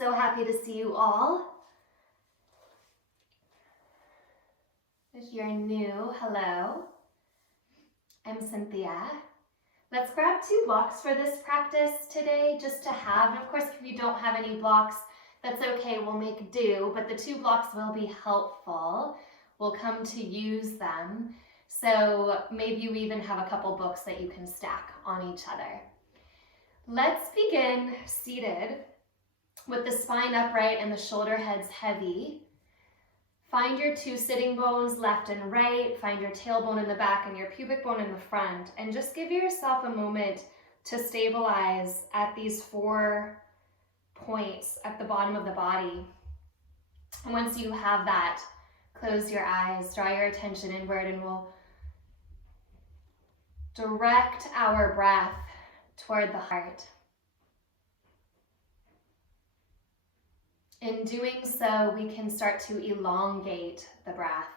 So happy to see you all. If you're new, hello. I'm Cynthia. Let's grab 2 blocks for this practice today just to have. And of course, if you don't have any blocks, that's okay, we'll make do, but the 2 blocks will be helpful. We'll come to use them. So maybe you even have a couple books that you can stack on each other. Let's begin seated with the spine upright and the shoulder heads heavy. Find your 2 sitting bones left and right. Find your tailbone in the back and your pubic bone in the front. And just give yourself a moment to stabilize at these 4 points at the bottom of the body. And once you have that, close your eyes, draw your attention inward, and we'll direct our breath toward the heart. In doing so, we can start to elongate the breath.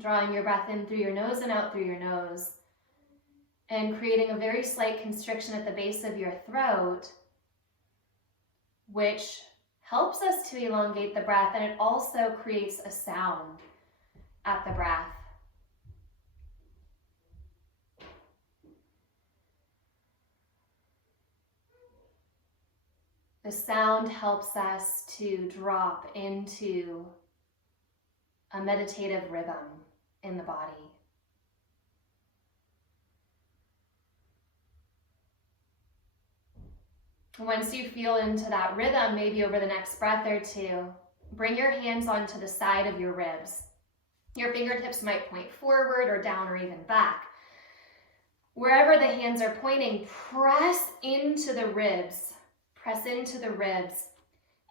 Drawing your breath in through your nose and out through your nose, and creating a very slight constriction at the base of your throat, which helps us to elongate the breath, and it also creates a sound at the breath. The sound helps us to drop into a meditative rhythm in the body. Once you feel into that rhythm, maybe over the next breath or 2, bring your hands onto the side of your ribs. Your fingertips might point forward or down or even back. Wherever the hands are pointing, press into the ribs. Press into the ribs.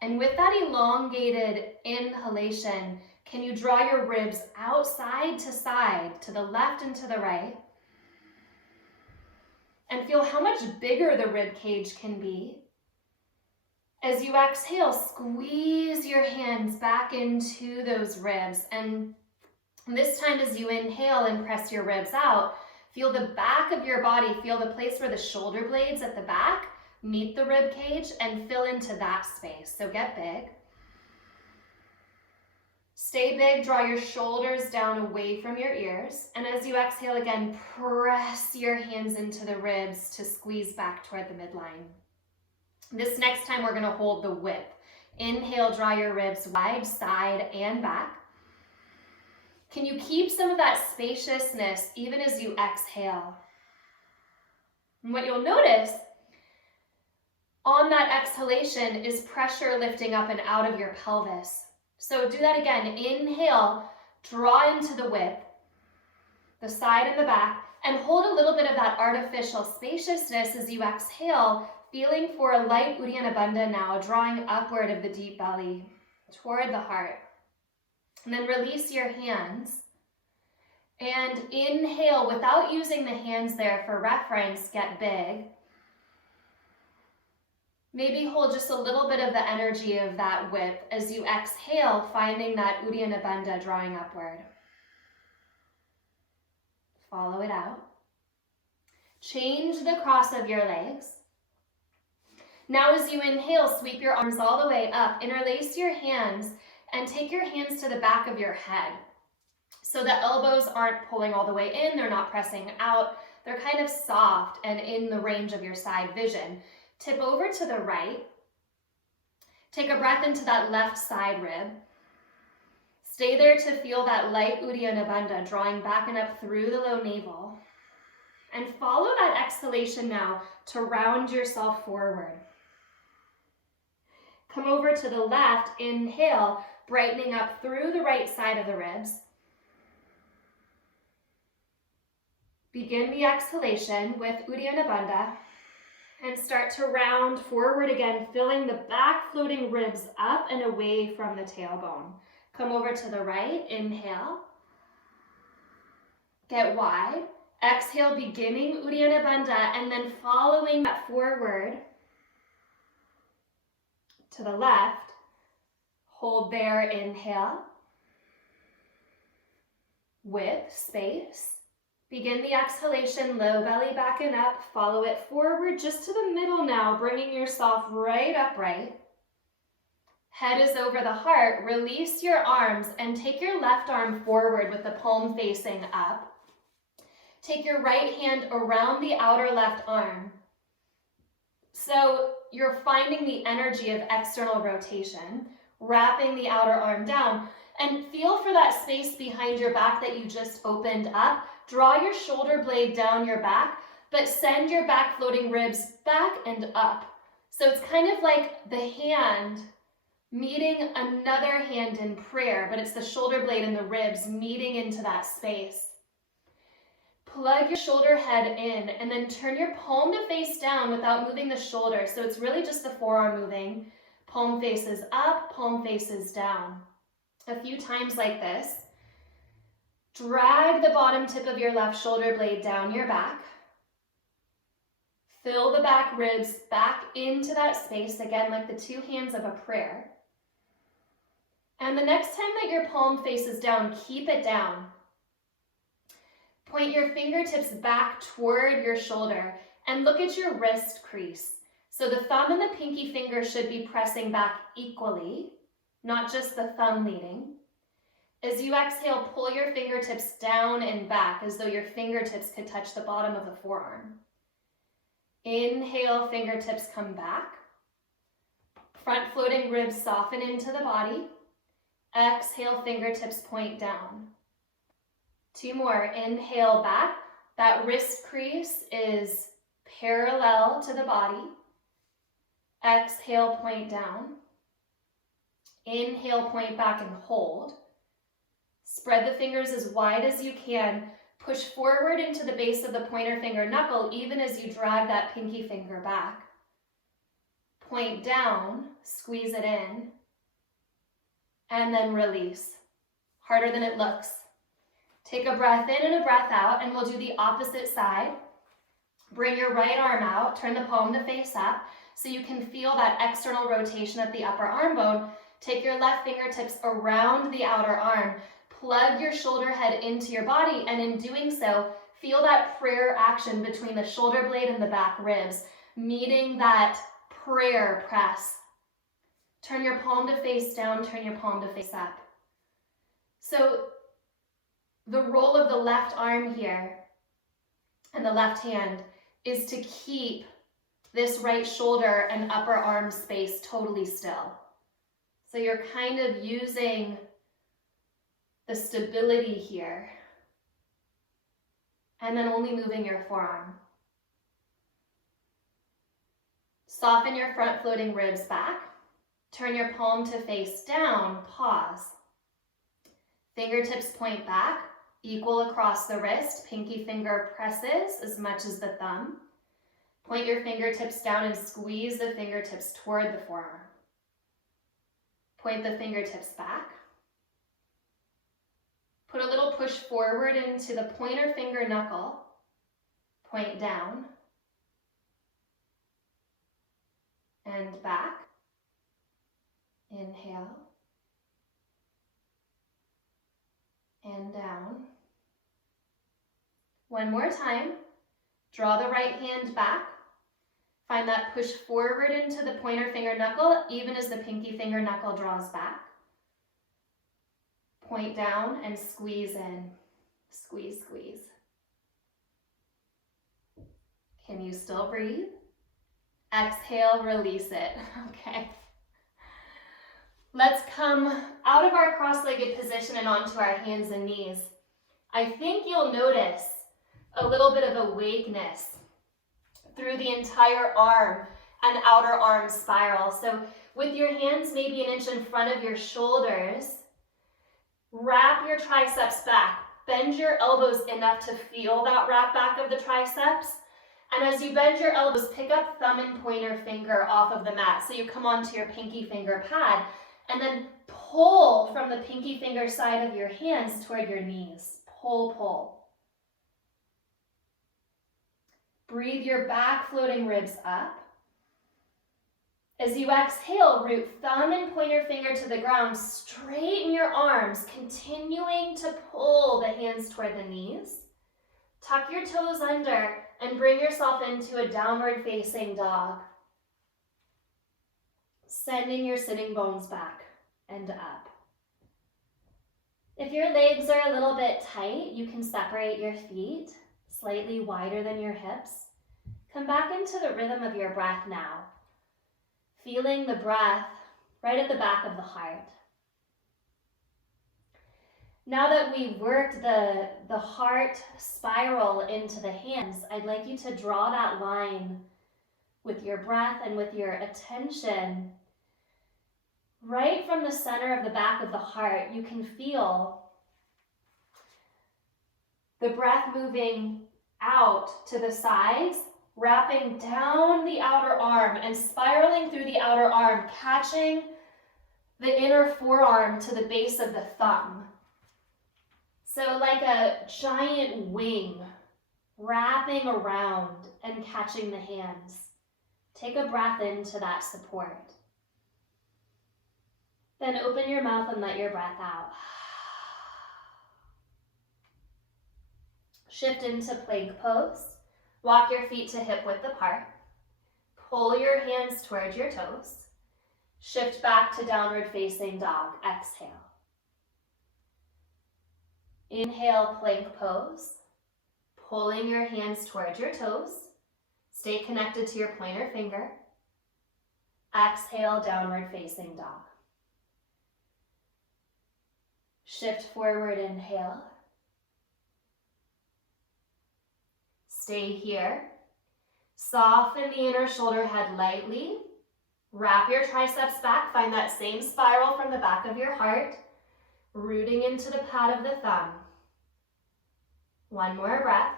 And with that elongated inhalation, can you draw your ribs out side, to the left and to the right? And feel how much bigger the rib cage can be. As you exhale, squeeze your hands back into those ribs. And this time as you inhale and press your ribs out, feel the back of your body, feel the place where the shoulder blades at the back meet the rib cage, and fill into that space. So get big. Stay big, draw your shoulders down away from your ears. And as you exhale again, press your hands into the ribs to squeeze back toward the midline. This next time we're gonna hold the width. Inhale, draw your ribs wide, side and back. Can you keep some of that spaciousness even as you exhale? And what you'll notice on that exhalation is pressure lifting up and out of your pelvis. So do that again. Inhale, draw into the width, the side and the back, and hold a little bit of that artificial spaciousness as you exhale, feeling for a light Uddiyana Bandha now, drawing upward of the deep belly toward the heart. And then release your hands. And inhale, without using the hands there for reference, get big. Maybe hold just a little bit of the energy of that width as you exhale, finding that Uddiyana Bandha drawing upward. Follow it out. Change the cross of your legs. Now as you inhale, sweep your arms all the way up, interlace your hands, and take your hands to the back of your head. So the elbows aren't pulling all the way in, they're not pressing out, they're kind of soft and in the range of your side vision. Tip over to the right. Take a breath into that left side rib. Stay there to feel that light Uddiyana Bandha drawing back and up through the low navel. And follow that exhalation now to round yourself forward. Come over to the left, inhale, brightening up through the right side of the ribs. Begin the exhalation with Uddiyana Bandha. And start to round forward again, filling the back floating ribs up and away from the tailbone. Come over to the right, inhale. Get wide. Exhale, beginning Uddiyana Bandha, and then following that forward to the left. Hold there, inhale. With space. Begin the exhalation, low belly back and up. Follow it forward just to the middle now, bringing yourself right upright. Head is over the heart. Release your arms and take your left arm forward with the palm facing up. Take your right hand around the outer left arm. So you're finding the energy of external rotation, wrapping the outer arm down, and feel for that space behind your back that you just opened up. Draw your shoulder blade down your back, but send your back floating ribs back and up. So it's kind of like the hand meeting another hand in prayer, but it's the shoulder blade and the ribs meeting into that space. Plug your shoulder head in and then turn your palm to face down without moving the shoulder. So it's really just the forearm moving. Palm faces up, palm faces down. A few times like this. Drag the bottom tip of your left shoulder blade down your back. Fill the back ribs back into that space, again like the two hands of a prayer. And the next time that your palm faces down, keep it down. Point your fingertips back toward your shoulder and look at your wrist crease. So the thumb and the pinky finger should be pressing back equally, not just the thumb leading. As you exhale, pull your fingertips down and back as though your fingertips could touch the bottom of the forearm. Inhale, fingertips come back. Front floating ribs soften into the body. Exhale, fingertips point down. Two more. Inhale back. That wrist crease is parallel to the body. Exhale, point down. Inhale, point back and hold. Spread the fingers as wide as you can. Push forward into the base of the pointer finger knuckle even as you drag that pinky finger back. Point down, squeeze it in, and then release. Harder than it looks. Take a breath in and a breath out, and we'll do the opposite side. Bring your right arm out, turn the palm to face up so you can feel that external rotation at the upper arm bone. Take your left fingertips around the outer arm. Plug your shoulder head into your body, and in doing so, feel that prayer action between the shoulder blade and the back ribs, meeting that prayer press. Turn your palm to face down, turn your palm to face up. So the role of the left arm here and the left hand is to keep this right shoulder and upper arm space totally still. So you're kind of using the stability here and then only moving your forearm. Soften your front floating ribs back. Turn your palm to face down, pause. Fingertips point back, equal across the wrist. Pinky finger presses as much as the thumb. Point your fingertips down and squeeze the fingertips toward the forearm. Point the fingertips back. Put a little push forward into the pointer finger knuckle. Point down. And back. Inhale. And down. One more time. Draw the right hand back. Find that push forward into the pointer finger knuckle, even as the pinky finger knuckle draws back. Point down and squeeze in. Squeeze, squeeze. Can you still breathe? Exhale, release it. Okay. Let's come out of our cross-legged position and onto our hands and knees. I think you'll notice a little bit of awakeness through the entire arm and outer arm spiral. So with your hands maybe an inch in front of your shoulders, wrap your triceps back. Bend your elbows enough to feel that wrap back of the triceps. And as you bend your elbows, pick up thumb and pointer finger off of the mat. So you come onto your pinky finger pad and then pull from the pinky finger side of your hands toward your knees. Pull, pull. Breathe your back floating ribs up. As you exhale, root thumb and pointer finger to the ground. Straighten your arms, continuing to pull the hands toward the knees. Tuck your toes under and bring yourself into a downward facing dog. Sending your sitting bones back and up. If your legs are a little bit tight, you can separate your feet slightly wider than your hips. Come back into the rhythm of your breath now. Feeling the breath right at the back of the heart. Now that we've worked the heart spiral into the hands, I'd like you to draw that line with your breath and with your attention. Right from the center of the back of the heart, you can feel the breath moving out to the sides, wrapping down the outer arm and spiraling through the outer arm, catching the inner forearm to the base of the thumb. So like a giant wing wrapping around and catching the hands. Take a breath into that support. Then open your mouth and let your breath out. Shift into plank pose. Walk your feet to hip width apart. Pull your hands towards your toes. Shift back to downward facing dog. Exhale. Inhale, plank pose. Pulling your hands towards your toes. Stay connected to your pointer finger. Exhale, downward facing dog. Shift forward, inhale. Stay here. Soften the inner shoulder head lightly. Wrap your triceps back. Find that same spiral from the back of your heart, rooting into the pad of the thumb. One more breath.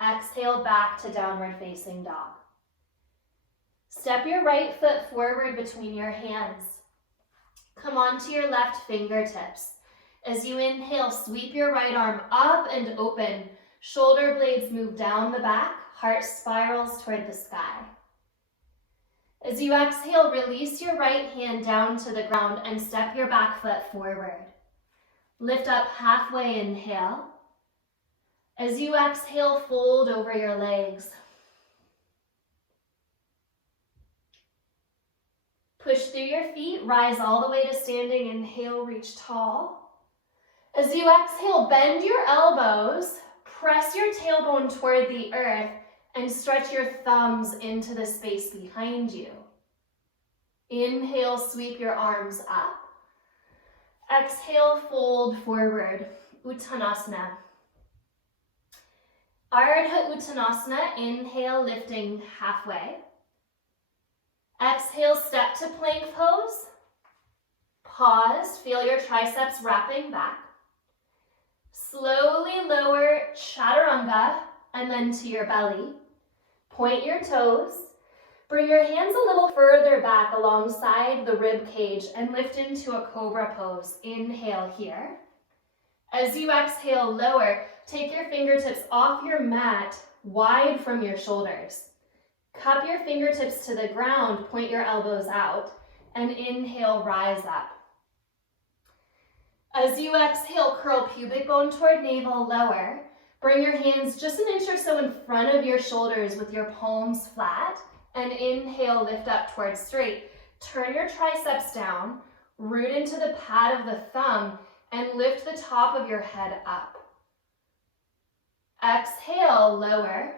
Exhale back to downward facing dog. Step your right foot forward between your hands. Come onto your left fingertips. As you inhale, sweep your right arm up and open. Shoulder blades move down the back. Heart spirals toward the sky. As you exhale, release your right hand down to the ground and step your back foot forward. Lift up halfway, inhale. As you exhale, fold over your legs. Push through your feet, rise all the way to standing. Inhale, reach tall. As you exhale, bend your elbows, press your tailbone toward the earth, and stretch your thumbs into the space behind you. Inhale, sweep your arms up. Exhale, fold forward, Uttanasana. Ardha Uttanasana, inhale, lifting halfway. Exhale, step to plank pose. Pause, feel your triceps wrapping back. Slowly lower chaturanga and then to your belly. Point your toes. Bring your hands a little further back alongside the rib cage and lift into a cobra pose. Inhale here. As you exhale, lower. Take your fingertips off your mat, wide from your shoulders. Cup your fingertips to the ground, point your elbows out, and inhale, rise up. As you exhale, curl pubic bone toward navel, lower. Bring your hands just an inch or so in front of your shoulders with your palms flat, and inhale, lift up towards straight. Turn your triceps down, root into the pad of the thumb, and lift the top of your head up. Exhale, lower.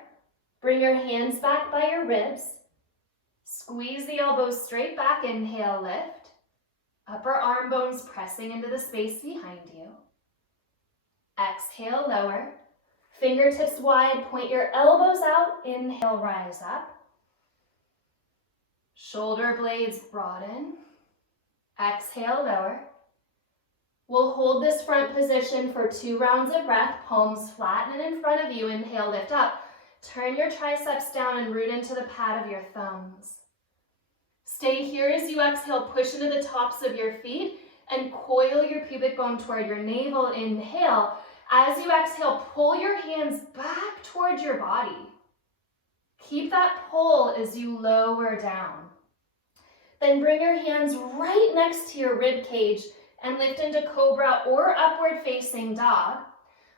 Bring your hands back by your ribs. Squeeze the elbows straight back, inhale, lift. Upper arm bones pressing into the space behind you. Exhale, lower. Fingertips wide, point your elbows out, inhale, rise up. Shoulder blades broaden. Exhale, lower. We'll hold this front position for 2 rounds of breath, palms flatten in front of you, inhale, lift up. Turn your triceps down and root into the pad of your thumbs. Stay here as you exhale, push into the tops of your feet and coil your pubic bone toward your navel, inhale. As you exhale, pull your hands back towards your body. Keep that pull as you lower down. Then bring your hands right next to your rib cage and lift into cobra or upward facing dog.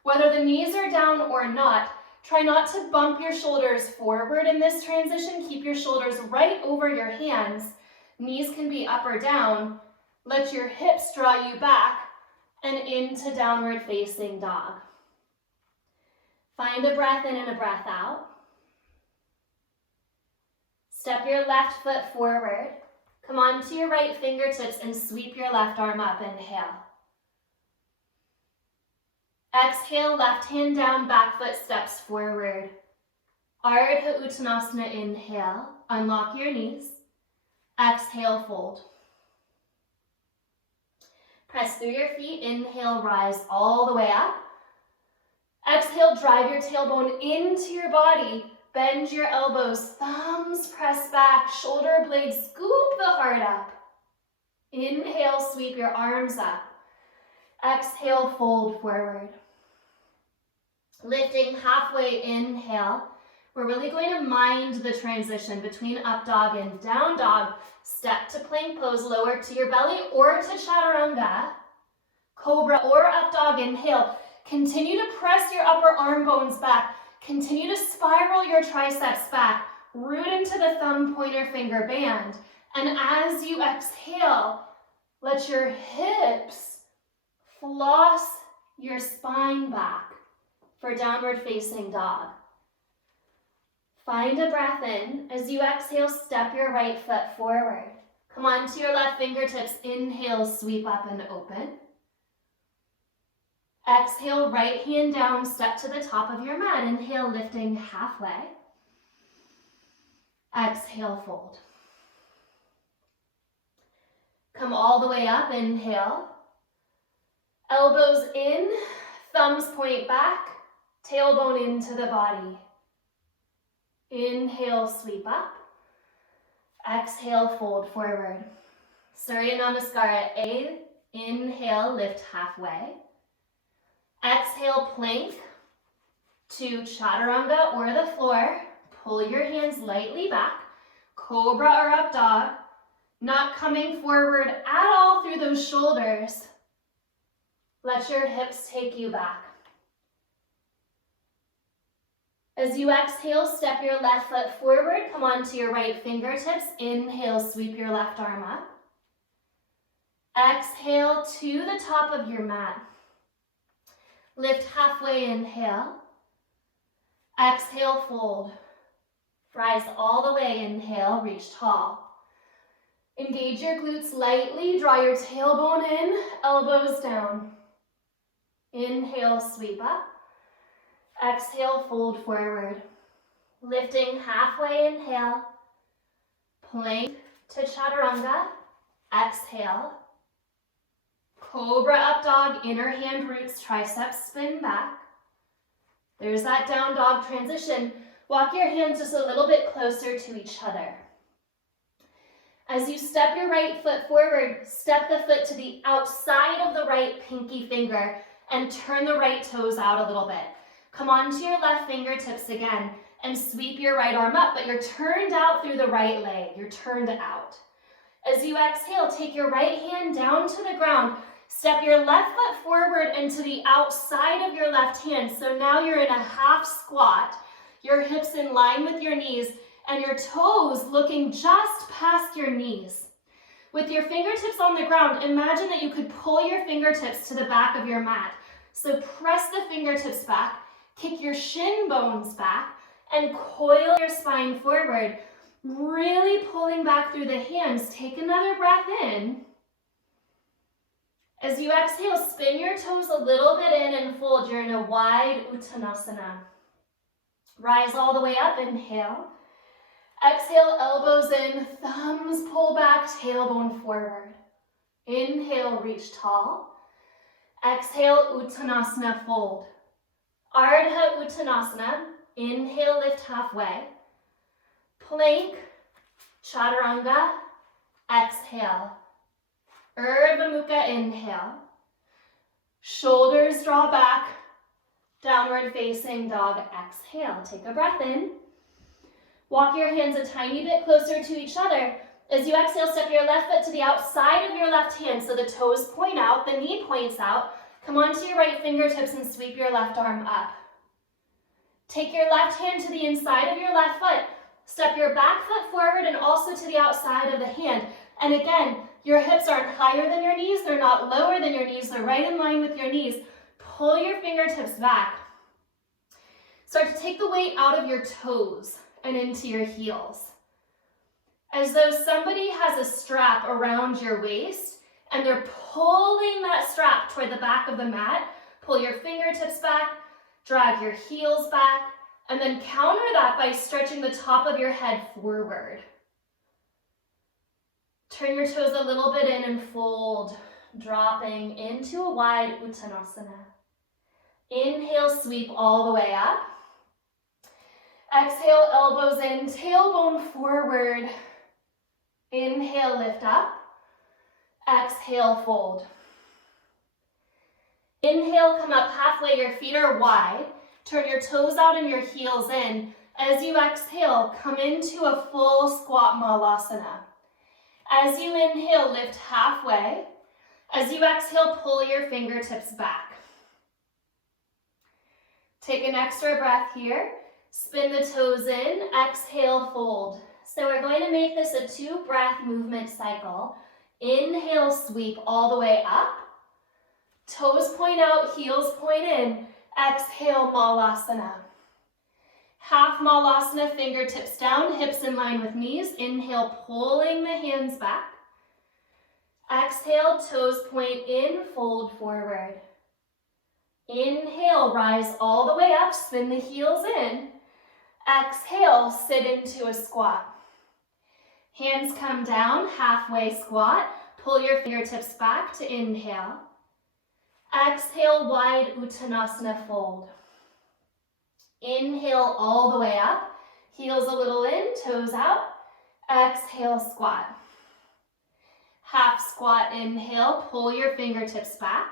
Whether the knees are down or not, try not to bump your shoulders forward in this transition. Keep your shoulders right over your hands. Knees can be up or down. Let your hips draw you back and into downward facing dog. Find a breath in and a breath out. Step your left foot forward. Come onto your right fingertips and sweep your left arm up. Inhale. Exhale, left hand down, back foot steps forward. Ardha Uttanasana, inhale. Unlock your knees. Exhale, fold. Press through your feet. Inhale, rise all the way up. Exhale, drive your tailbone into your body. Bend your elbows, thumbs press back, shoulder blades scoop the heart up. Inhale, sweep your arms up. Exhale, fold forward. Lifting halfway, inhale. We're really going to mind the transition between up dog and down dog. Step to plank pose, lower to your belly or to chaturanga. Cobra or up dog, inhale. Continue to press your upper arm bones back. Continue to spiral your triceps back. Root into the thumb pointer finger band. And as you exhale, let your hips floss your spine back for downward facing dog. Find a breath in. As you exhale, step your right foot forward. Come onto your left fingertips. Inhale, sweep up and open. Exhale, right hand down, step to the top of your mat. Inhale, lifting halfway. Exhale, fold. Come all the way up, inhale. Elbows in, thumbs point back, tailbone into the body. Inhale, sweep up. Exhale, fold forward. Surya Namaskara A. Inhale, lift halfway. Exhale, plank to chaturanga or the floor. Pull your hands lightly back. Cobra or up dog. Not coming forward at all through those shoulders. Let your hips take you back. As you exhale, step your left foot forward. Come onto your right fingertips. Inhale, sweep your left arm up. Exhale to the top of your mat. Lift halfway, inhale. Exhale, fold. Rise all the way, inhale, reach tall. Engage your glutes lightly, draw your tailbone in, elbows down. Inhale, sweep up. Exhale, fold forward. Lifting halfway, inhale. Plank to chaturanga. Exhale. Cobra up dog, inner hand roots, triceps spin back. There's that down dog transition. Walk your hands just a little bit closer to each other. As you step your right foot forward, step the foot to the outside of the right pinky finger and turn the right toes out a little bit. Come onto your left fingertips again and sweep your right arm up, but you're turned out through the right leg. You're turned out. As you exhale, take your right hand down to the ground. Step your left foot forward and to the outside of your left hand. So now you're in a half squat. Your hips in line with your knees and your toes looking just past your knees. With your fingertips on the ground, imagine that you could pull your fingertips to the back of your mat. So press the fingertips back, kick your shin bones back, and coil your spine forward, really pulling back through the hands. Take another breath in. As you exhale, spin your toes a little bit in and fold. You're in a wide Uttanasana. Rise all the way up, inhale. Exhale, elbows in, thumbs pull back, tailbone forward. Inhale, reach tall. Exhale, Uttanasana, fold. Ardha Uttanasana, inhale, lift halfway. Plank, chaturanga, exhale. Urdhva Mukha, inhale. Shoulders draw back, downward facing dog, exhale. Take a breath in. Walk your hands a tiny bit closer to each other. As you exhale, step your left foot to the outside of your left hand so the toes point out, the knee points out. Come onto your right fingertips and sweep your left arm up. Take your left hand to the inside of your left foot. Step your back foot forward and also to the outside of the hand. And again, your hips aren't higher than your knees. They're not lower than your knees. They're right in line with your knees. Pull your fingertips back. Start to take the weight out of your toes and into your heels. As though somebody has a strap around your waist and they're pulling that strap toward the back of the mat. Pull your fingertips back, drag your heels back, and then counter that by stretching the top of your head forward. Turn your toes a little bit in and fold, dropping into a wide Uttanasana. Inhale, sweep all the way up. Exhale, elbows in, tailbone forward. Inhale, lift up. Exhale, fold. Inhale, come up halfway, your feet are wide. Turn your toes out and your heels in. As you exhale, come into a full squat malasana. As you inhale, lift halfway. As you exhale, pull your fingertips back. Take an extra breath here. Spin the toes in, exhale, fold. So we're going to make this a 2-breath movement cycle. Inhale, sweep all the way up. Toes point out, heels point in. Exhale, malasana. Half malasana, fingertips down, hips in line with knees. Inhale, pulling the hands back. Exhale, toes point in, fold forward. Inhale, rise all the way up, spin the heels in. Exhale, sit into a squat. Hands come down, halfway squat. Pull your fingertips back to inhale. Exhale, wide Uttanasana fold. Inhale all the way up. Heels a little in, toes out. Exhale, squat. Half squat, inhale, pull your fingertips back.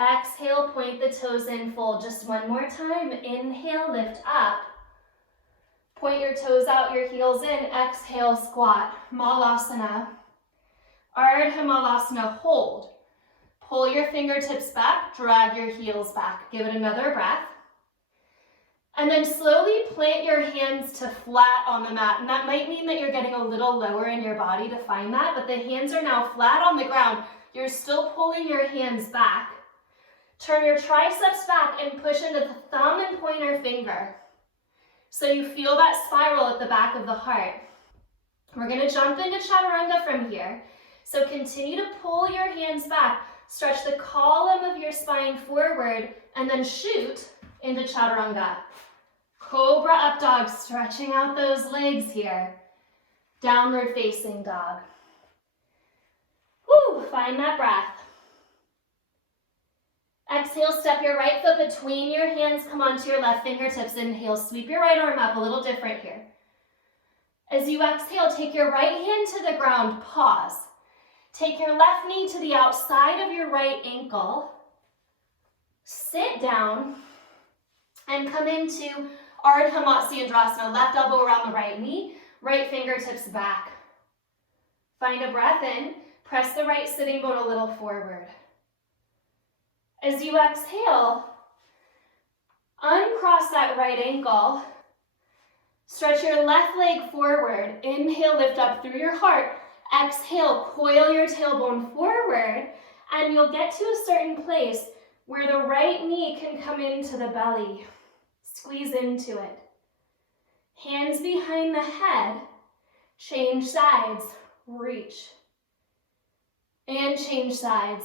Exhale, point the toes in, fold. Just one more time. Inhale, lift up. Point your toes out, your heels in. Exhale, squat. Malasana. Ardha Malasana, hold. Pull your fingertips back, drag your heels back. Give it another breath. And then slowly plant your hands to flat on the mat. And that might mean that you're getting a little lower in your body to find that, but the hands are now flat on the ground. You're still pulling your hands back. Turn your triceps back and push into the thumb and pointer finger. So you feel that spiral at the back of the heart. We're going to jump into chaturanga from here. So continue to pull your hands back. Stretch the column of your spine forward and then shoot into chaturanga. Cobra up dog, stretching out those legs here. Downward facing dog. Woo, find that breath. Exhale, step your right foot between your hands, come onto your left fingertips. Inhale, sweep your right arm up, a little different here. As you exhale, take your right hand to the ground, pause. Take your left knee to the outside of your right ankle. Sit down and come into Ardha Matsyendrasana, left elbow around the right knee, right fingertips back. Find a breath in, press the right sitting bone a little forward. As you exhale, uncross that right ankle, stretch your left leg forward, inhale, lift up through your heart, exhale, coil your tailbone forward, and you'll get to a certain place where the right knee can come into the belly. Squeeze into it. Hands behind the head, change sides, reach. And change sides.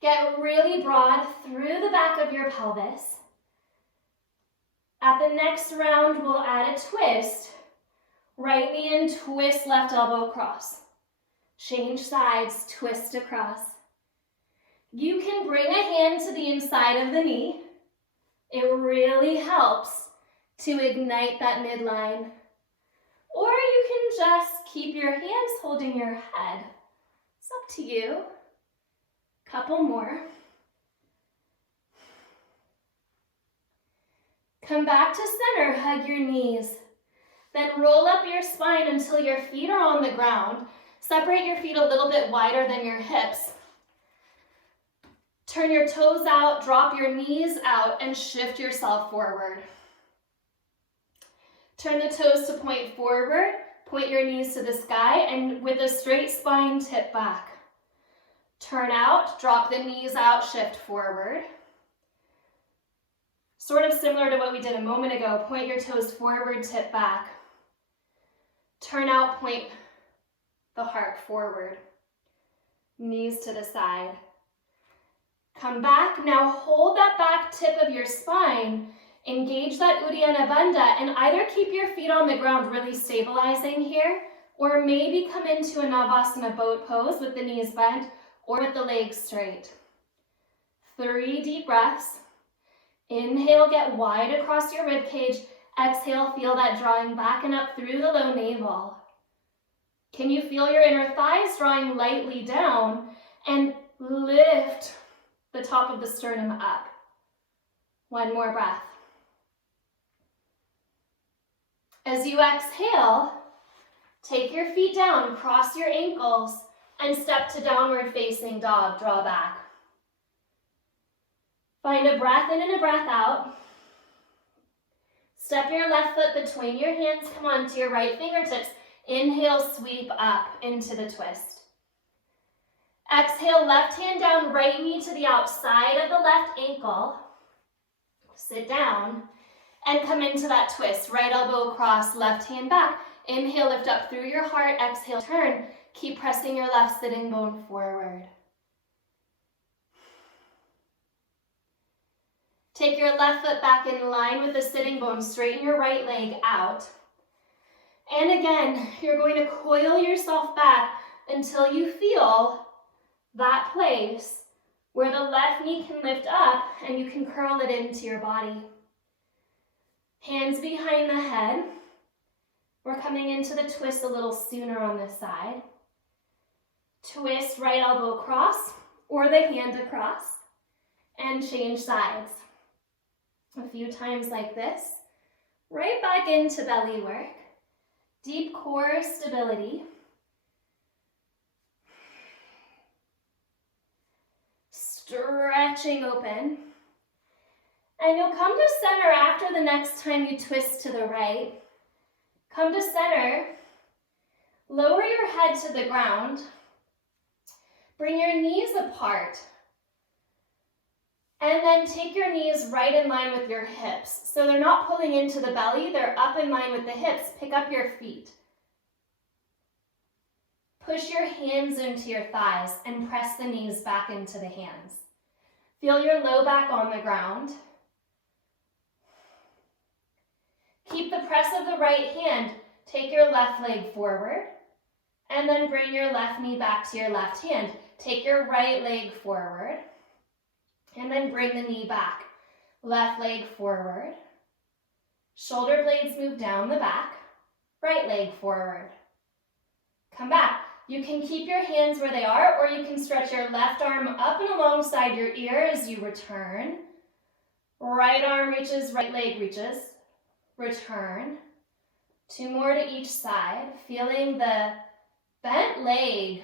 Get really broad through the back of your pelvis. At the next round, we'll add a twist. Right knee in, twist, left elbow across. Change sides, twist across. You can bring a hand to the inside of the knee. It really helps to ignite that midline. Or you can just keep your hands holding your head. It's up to you. Couple more. Come back to center, hug your knees. Then roll up your spine until your feet are on the ground. Separate your feet a little bit wider than your hips. Turn your toes out, drop your knees out, and shift yourself forward. Turn the toes to point forward, point your knees to the sky, and with a straight spine, tip back. Turn out, drop the knees out, shift forward. Sort of similar to what we did a moment ago. Point your toes forward, tip back. Turn out, point the heart forward. Knees to the side. Come back. Now hold that back tip of your spine. Engage that Uddiyana Bandha and either keep your feet on the ground, really stabilizing here, or maybe come into a Navasana boat pose with the knees bent or with the legs straight. 3 deep breaths. Inhale, get wide across your rib cage. Exhale, feel that drawing back and up through the low navel. Can you feel your inner thighs drawing lightly down and lift the top of the sternum up? 1 more breath. As you exhale, take your feet down, cross your ankles, and step to downward facing dog, draw back. Find a breath in and a breath out. Step your left foot between your hands, come on to your right fingertips. Inhale, sweep up into the twist. Exhale, left hand down, right knee to the outside of the left ankle. Sit down and come into that twist. Right elbow across, left hand back. Inhale, lift up through your heart. Exhale, turn. Keep pressing your left sitting bone forward. Take your left foot back in line with the sitting bone. Straighten your right leg out. And again, you're going to coil yourself back until you feel that place where the left knee can lift up and you can curl it into your body. Hands behind the head. We're coming into the twist a little sooner on this side. Twist right elbow across or the hand across and change sides. A few times like this. Right back into belly work. Deep core stability. Stretching open. And you'll come to center after the next time you twist to the right. Come to center. Lower your head to the ground. Bring your knees apart. And then take your knees right in line with your hips. So they're not pulling into the belly, they're up in line with the hips. Pick up your feet. Push your hands into your thighs and press the knees back into the hands. Feel your low back on the ground. Keep the press of the right hand. Take your left leg forward and then bring your left knee back to your left hand. Take your right leg forward. And then bring the knee back. Left leg forward. Shoulder blades move down the back. Right leg forward. Come back. You can keep your hands where they are, or you can stretch your left arm up and alongside your ear as you return. Right arm reaches, right leg reaches. Return. 2 more to each side. Feeling the bent leg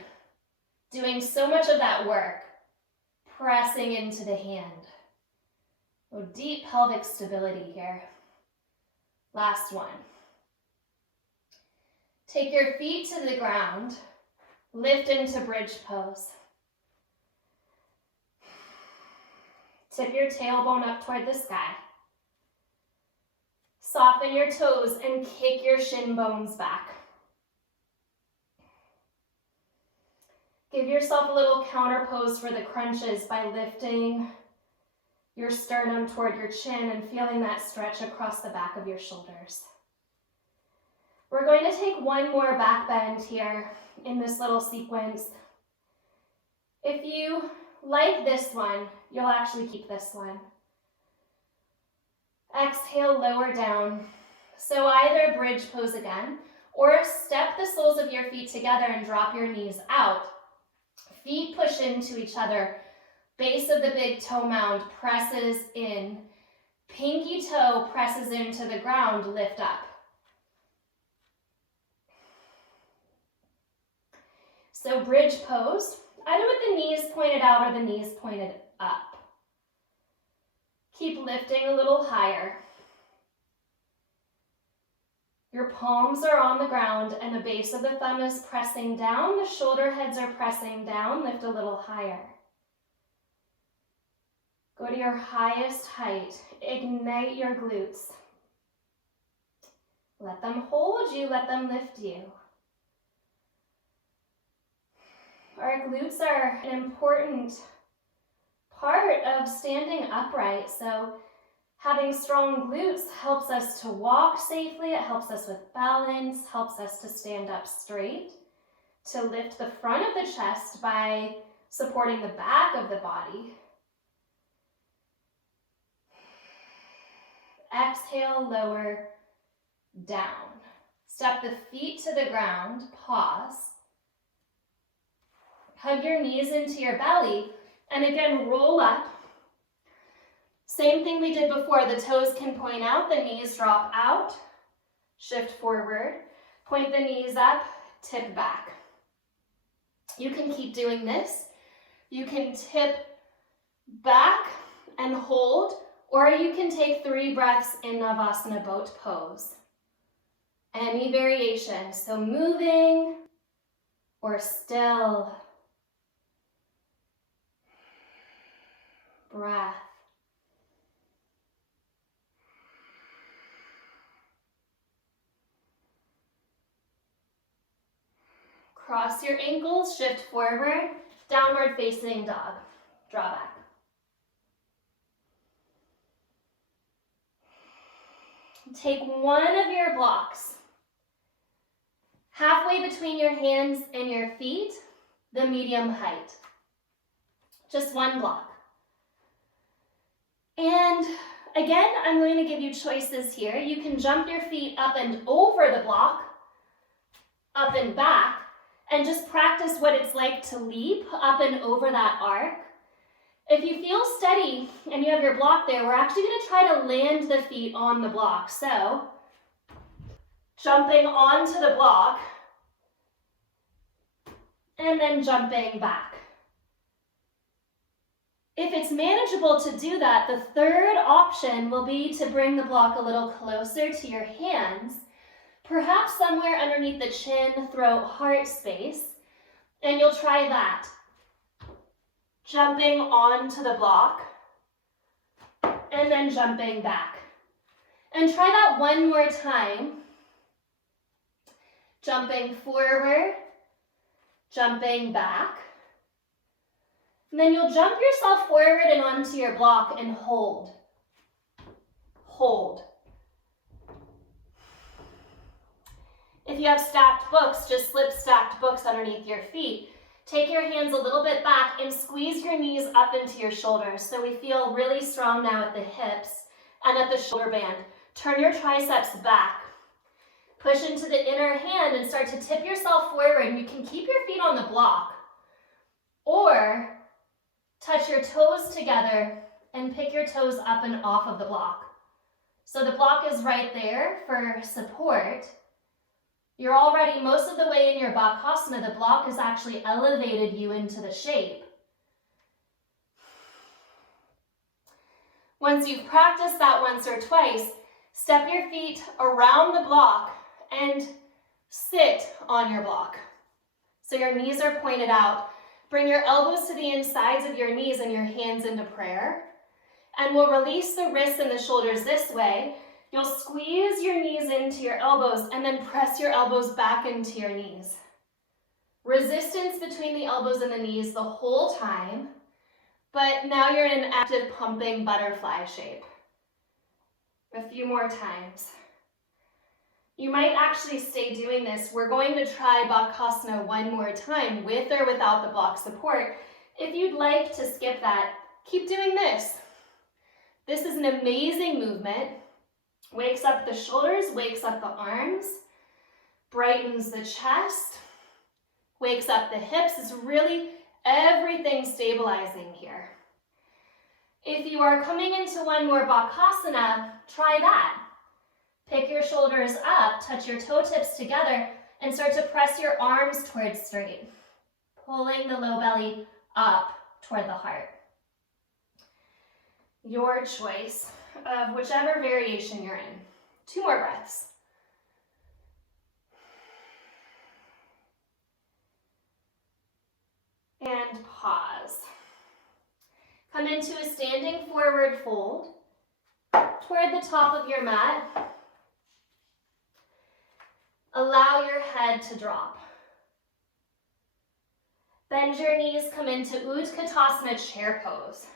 doing so much of that work. Pressing into the hand. Oh, deep pelvic stability here. Last one. Take your feet to the ground. Lift into bridge pose. Tip your tailbone up toward the sky. Soften your toes and kick your shin bones back. Give yourself a little counter pose for the crunches by lifting your sternum toward your chin and feeling that stretch across the back of your shoulders. We're going to take 1 more back bend here in this little sequence. If you like this one, you'll actually keep this one. Exhale, lower down. So either bridge pose again, or step the soles of your feet together and drop your knees out. Feet push into each other. Base of the big toe mound presses in. Pinky toe presses into the ground, lift up. So bridge pose, either with the knees pointed out or the knees pointed up. Keep lifting a little higher. Your palms are on the ground and the base of the thumb is pressing down. The shoulder heads are pressing down. Lift a little higher. Go to your highest height. Ignite your glutes. Let them hold you. Let them lift you. Our glutes are an important part of standing upright. So having strong glutes helps us to walk safely. It helps us with balance, helps us to stand up straight, to lift the front of the chest by supporting the back of the body. Exhale, lower, down. Step the feet to the ground, pause. Hug your knees into your belly, and again, roll up. Same thing we did before, the toes can point out, the knees drop out, shift forward, point the knees up, tip back. You can keep doing this. You can tip back and hold, or you can take 3 breaths in Savasana boat pose. Any variation, so moving or still. Breath. Cross your ankles, shift forward, downward facing dog. Draw back. Take one of your blocks. Halfway between your hands and your feet, the medium height. Just one block. And again, I'm going to give you choices here. You can jump your feet up and over the block, up and back, and just practice what it's like to leap up and over that arc. If you feel steady and you have your block there, we're actually going to try to land the feet on the block. So, jumping onto the block, and then jumping back. If it's manageable to do that, the third option will be to bring the block a little closer to your hands, perhaps somewhere underneath the chin, throat, heart space, and you'll try that. Jumping onto the block, and then jumping back. And try that one more time. Jumping forward, jumping back. And then you'll jump yourself forward and onto your block and hold. Hold. If you have stacked books, just slip stacked books underneath your feet. Take your hands a little bit back and squeeze your knees up into your shoulders. So we feel really strong now at the hips and at the shoulder band. Turn your triceps back. Push into the inner hand and start to tip yourself forward. You can keep your feet on the block or touch your toes together and pick your toes up and off of the block. So the block is right there for support. You're already most of the way in your Bakasana. The block has actually elevated you into the shape. Once you've practiced that once or twice, step your feet around the block and sit on your block. So your knees are pointed out. Bring your elbows to the insides of your knees and your hands into prayer. And we'll release the wrists and the shoulders this way. You'll squeeze your knees into your elbows and then press your elbows back into your knees. Resistance between the elbows and the knees the whole time, but now you're in an active pumping butterfly shape. A few more times. You might actually stay doing this. We're going to try Bakasana one more time with or without the block support. If you'd like to skip that, keep doing this. This is an amazing movement. Wakes up the shoulders, wakes up the arms, brightens the chest, wakes up the hips. It's really everything stabilizing here. If you are coming into one more Bakasana, try that. Pick your shoulders up, touch your toe tips together, and start to press your arms towards straight, pulling the low belly up toward the heart. Your choice of whichever variation you're in. 2 more breaths. And pause. Come into a standing forward fold toward the top of your mat. Allow your head to drop. Bend your knees, come into Utkatasana chair pose.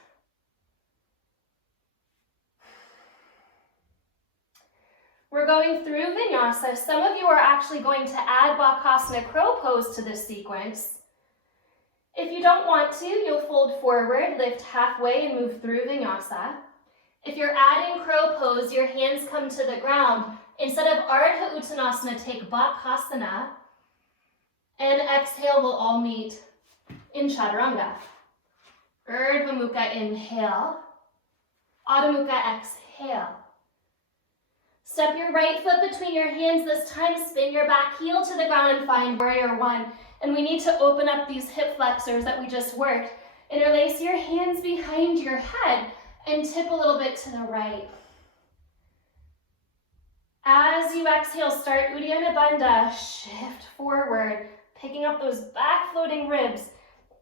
We're going through vinyasa. Some of you are actually going to add Bakasana crow pose to this sequence. If you don't want to, you'll fold forward, lift halfway, and move through vinyasa. If you're adding crow pose, your hands come to the ground. Instead of Ardha Uttanasana, take Bakasana, and exhale, we'll all meet in Chaturanga. Urdhva Mukha, inhale. Adho Mukha, exhale. Step your right foot between your hands. This time, spin your back heel to the ground and find warrior 1. And we need to open up these hip flexors that we just worked. Interlace your hands behind your head and tip a little bit to the right. As you exhale, start Uddiyana Bandha, shift forward, picking up those back floating ribs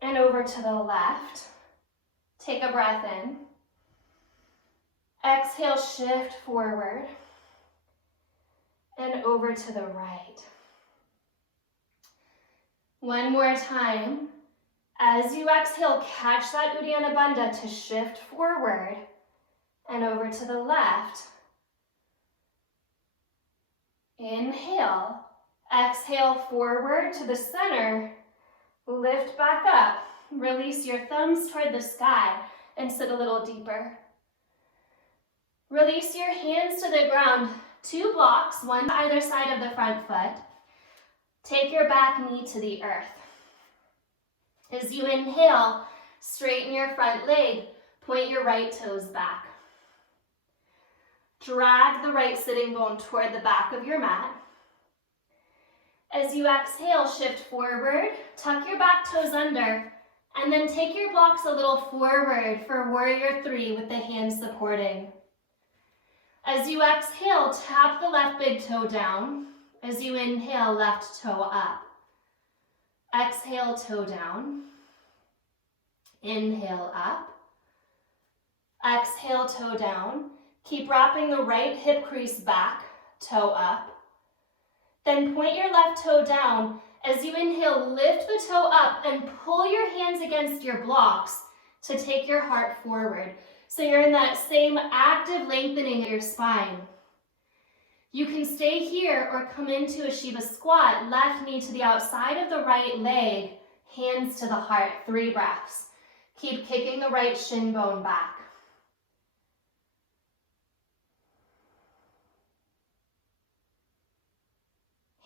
and over to the left. Take a breath in. Exhale, shift forward and over to the right. One more time. As you exhale, catch that Uddiyana Bandha to shift forward and over to the left. Inhale. Exhale forward to the center. Lift back up. Release your thumbs toward the sky and sit a little deeper. Release your hands to the ground. 2 blocks, one to either side of the front foot. Take your back knee to the earth. As you inhale, straighten your front leg. Point your right toes back. Drag the right sitting bone toward the back of your mat. As you exhale, shift forward, tuck your back toes under, and then take your blocks a little forward for warrior 3 with the hands supporting. As you exhale, tap the left big toe down. As you inhale, left toe up. Exhale, toe down. Inhale, up. Exhale, toe down. Keep wrapping the right hip crease back, toe up. Then point your left toe down. As you inhale, lift the toe up and pull your hands against your blocks to take your heart forward. So you're in that same active lengthening of your spine. You can stay here or come into a Shiva squat, left knee to the outside of the right leg, hands to the heart, 3 breaths. Keep kicking the right shin bone back.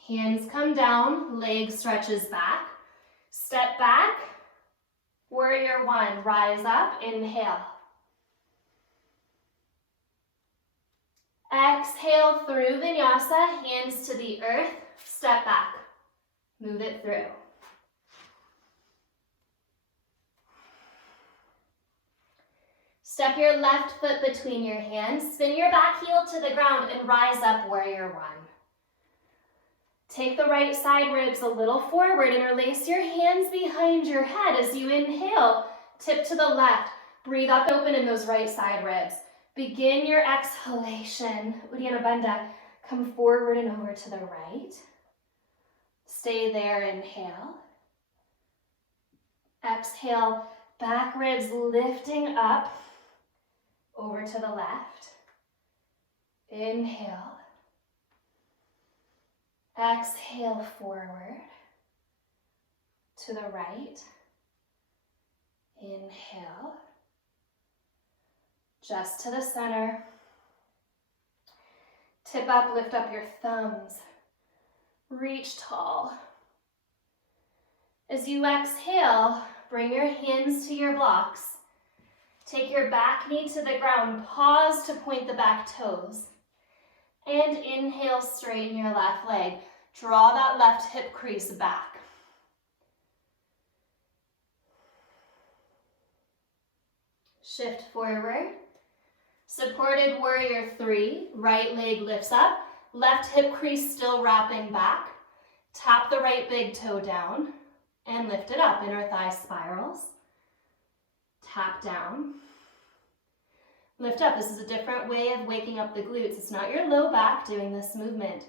Hands come down, leg stretches back. Step back, warrior 1, rise up, inhale. Exhale through vinyasa, hands to the earth, step back, move it through. Step your left foot between your hands, spin your back heel to the ground and rise up, warrior 1. Take the right side ribs a little forward, interlace your hands behind your head as you inhale, tip to the left, breathe up open in those right side ribs. Begin your exhalation, Uddiyana Bandha, come forward and over to the right. Stay there, inhale. Exhale, back ribs lifting up, over to the left. Inhale. Exhale forward to the right. Inhale. Just to the center. Tip up, lift up your thumbs. Reach tall. As you exhale, bring your hands to your blocks. Take your back knee to the ground. Pause to point the back toes. And inhale, straighten your left leg. Draw that left hip crease back. Shift forward. Supported warrior 3, right leg lifts up, left hip crease still wrapping back. Tap the right big toe down and lift it up. Inner thigh spirals. Tap down. Lift up. This is a different way of waking up the glutes. It's not your low back doing this movement.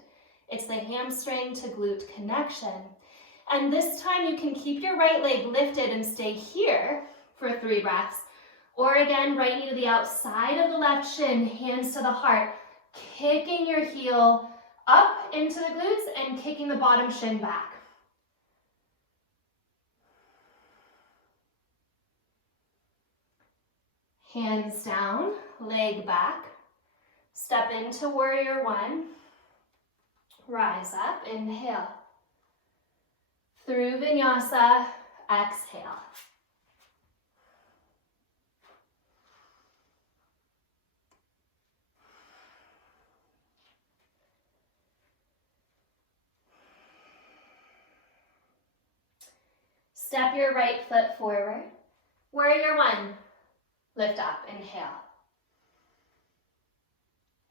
It's the hamstring to glute connection. And this time you can keep your right leg lifted and stay here for 3 breaths. Or again, right knee to the outside of the left shin, hands to the heart, kicking your heel up into the glutes and kicking the bottom shin back. Hands down, leg back. Step into warrior 1. Rise up, inhale. Through vinyasa, exhale. Step your right foot forward. Warrior 1, lift up, inhale.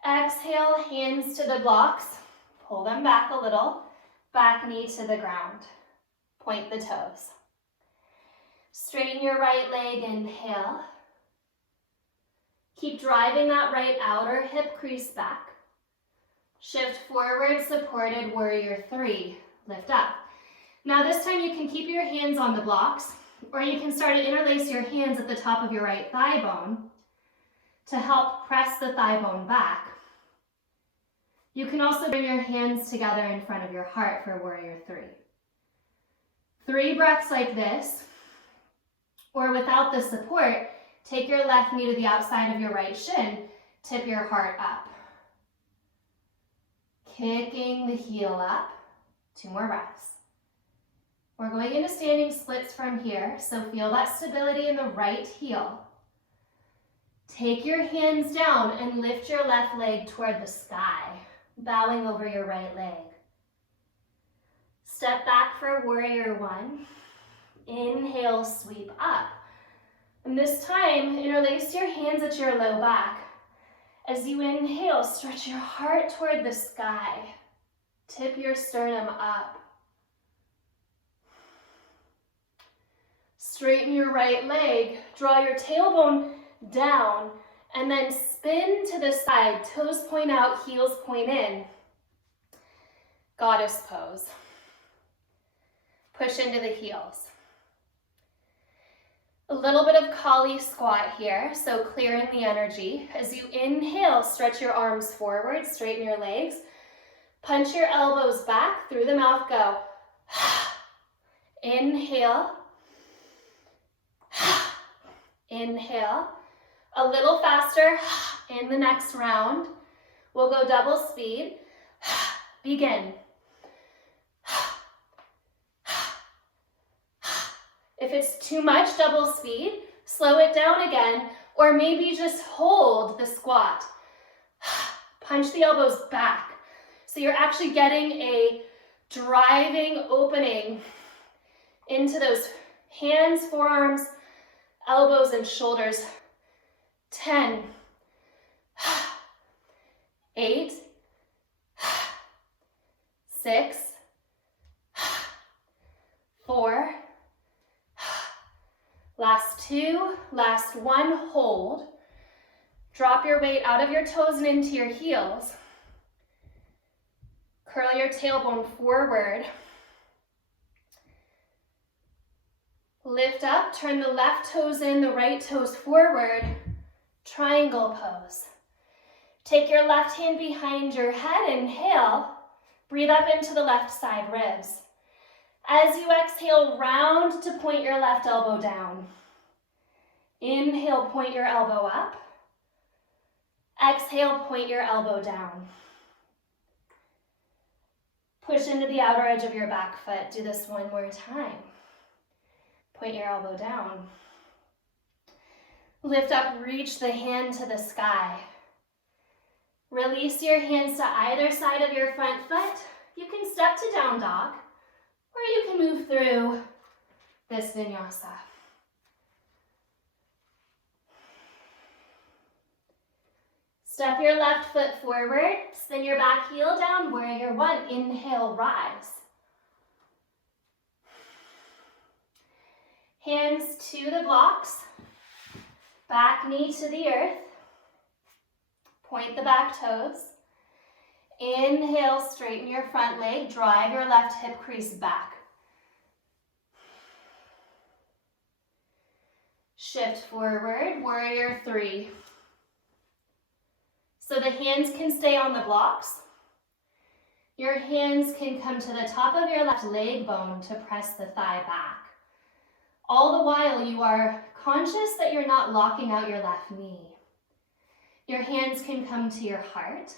Exhale, hands to the blocks. Pull them back a little. Back knee to the ground. Point the toes. Straighten your right leg, inhale. Keep driving that right outer hip crease back. Shift forward, supported warrior 3. Lift up. Now this time you can keep your hands on the blocks, or you can start to interlace your hands at the top of your right thigh bone to help press the thigh bone back. You can also bring your hands together in front of your heart for warrior 3. 3 breaths like this, or without the support, take your left knee to the outside of your right shin, tip your heart up. Kicking the heel up. 2 more breaths. We're going into standing splits from here, so feel that stability in the right heel. Take your hands down and lift your left leg toward the sky, bowing over your right leg. Step back for warrior 1. Inhale, sweep up. And this time, interlace your hands at your low back. As you inhale, stretch your heart toward the sky. Tip your sternum up. Straighten your right leg, draw your tailbone down, and then spin to the side. Toes point out, heels point in. Goddess pose. Push into the heels. A little bit of Kali squat here, so clearing the energy. As you inhale, stretch your arms forward, straighten your legs. Punch your elbows back, through the mouth, go. Inhale. Inhale. A little faster in the next round. We'll go double speed. Begin. If it's too much double speed, slow it down again, or maybe just hold the squat. Punch the elbows back. So you're actually getting a driving opening into those hands, forearms, elbows, and shoulders. 10, 8, 6, 4, last 2, last 1, hold. Drop your weight out of your toes and into your heels. Curl your tailbone forward. Lift up, turn the left toes in, the right toes forward. Triangle pose. Take your left hand behind your head, inhale. Breathe up into the left side ribs. As you exhale, round to point your left elbow down. Inhale, point your elbow up. Exhale, point your elbow down. Push into the outer edge of your back foot. Do this one more time. Point your elbow down. Lift up, reach the hand to the sky. Release your hands to either side of your front foot. You can step to down dog, or you can move through this vinyasa. Step your left foot forward, spin your back heel down, warrior one. Inhale, rise. Hands to the blocks, back knee to the earth. Point the back toes. Inhale, straighten your front leg, drive your left hip crease back. Shift forward, warrior three. So the hands can stay on the blocks. Your hands can come to the top of your left leg bone to press the thigh back. All the while you are conscious that you're not locking out your left knee. Your hands can come to your heart.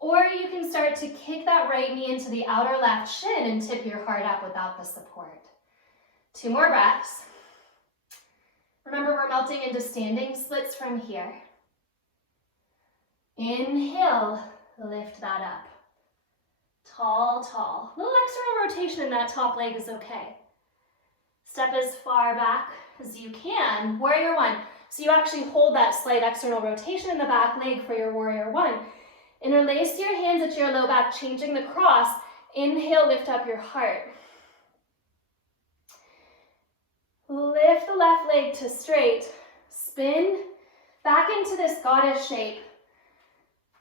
Or you can start to kick that right knee into the outer left shin and tip your heart up without the support. 2 more breaths. Remember, we're melting into standing splits from here. Inhale, lift that up. Tall, tall. A little external rotation in that top leg is okay. Step as far back as you can, warrior one. So you actually hold that slight external rotation in the back leg for your warrior one. Interlace your hands at your low back, changing the cross. Inhale, lift up your heart. Lift the left leg to straight. Spin back into this goddess shape.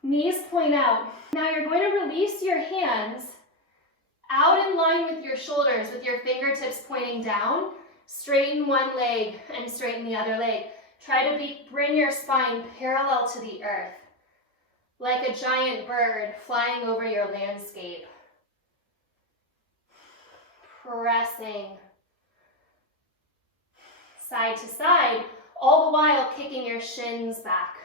Knees point out. Now you're going to release your hands out in line with your shoulders, with your fingertips pointing down. Straighten one leg and straighten the other leg. Try to bring your spine parallel to the earth, like a giant bird flying over your landscape. Pressing side to side, all the while kicking your shins back.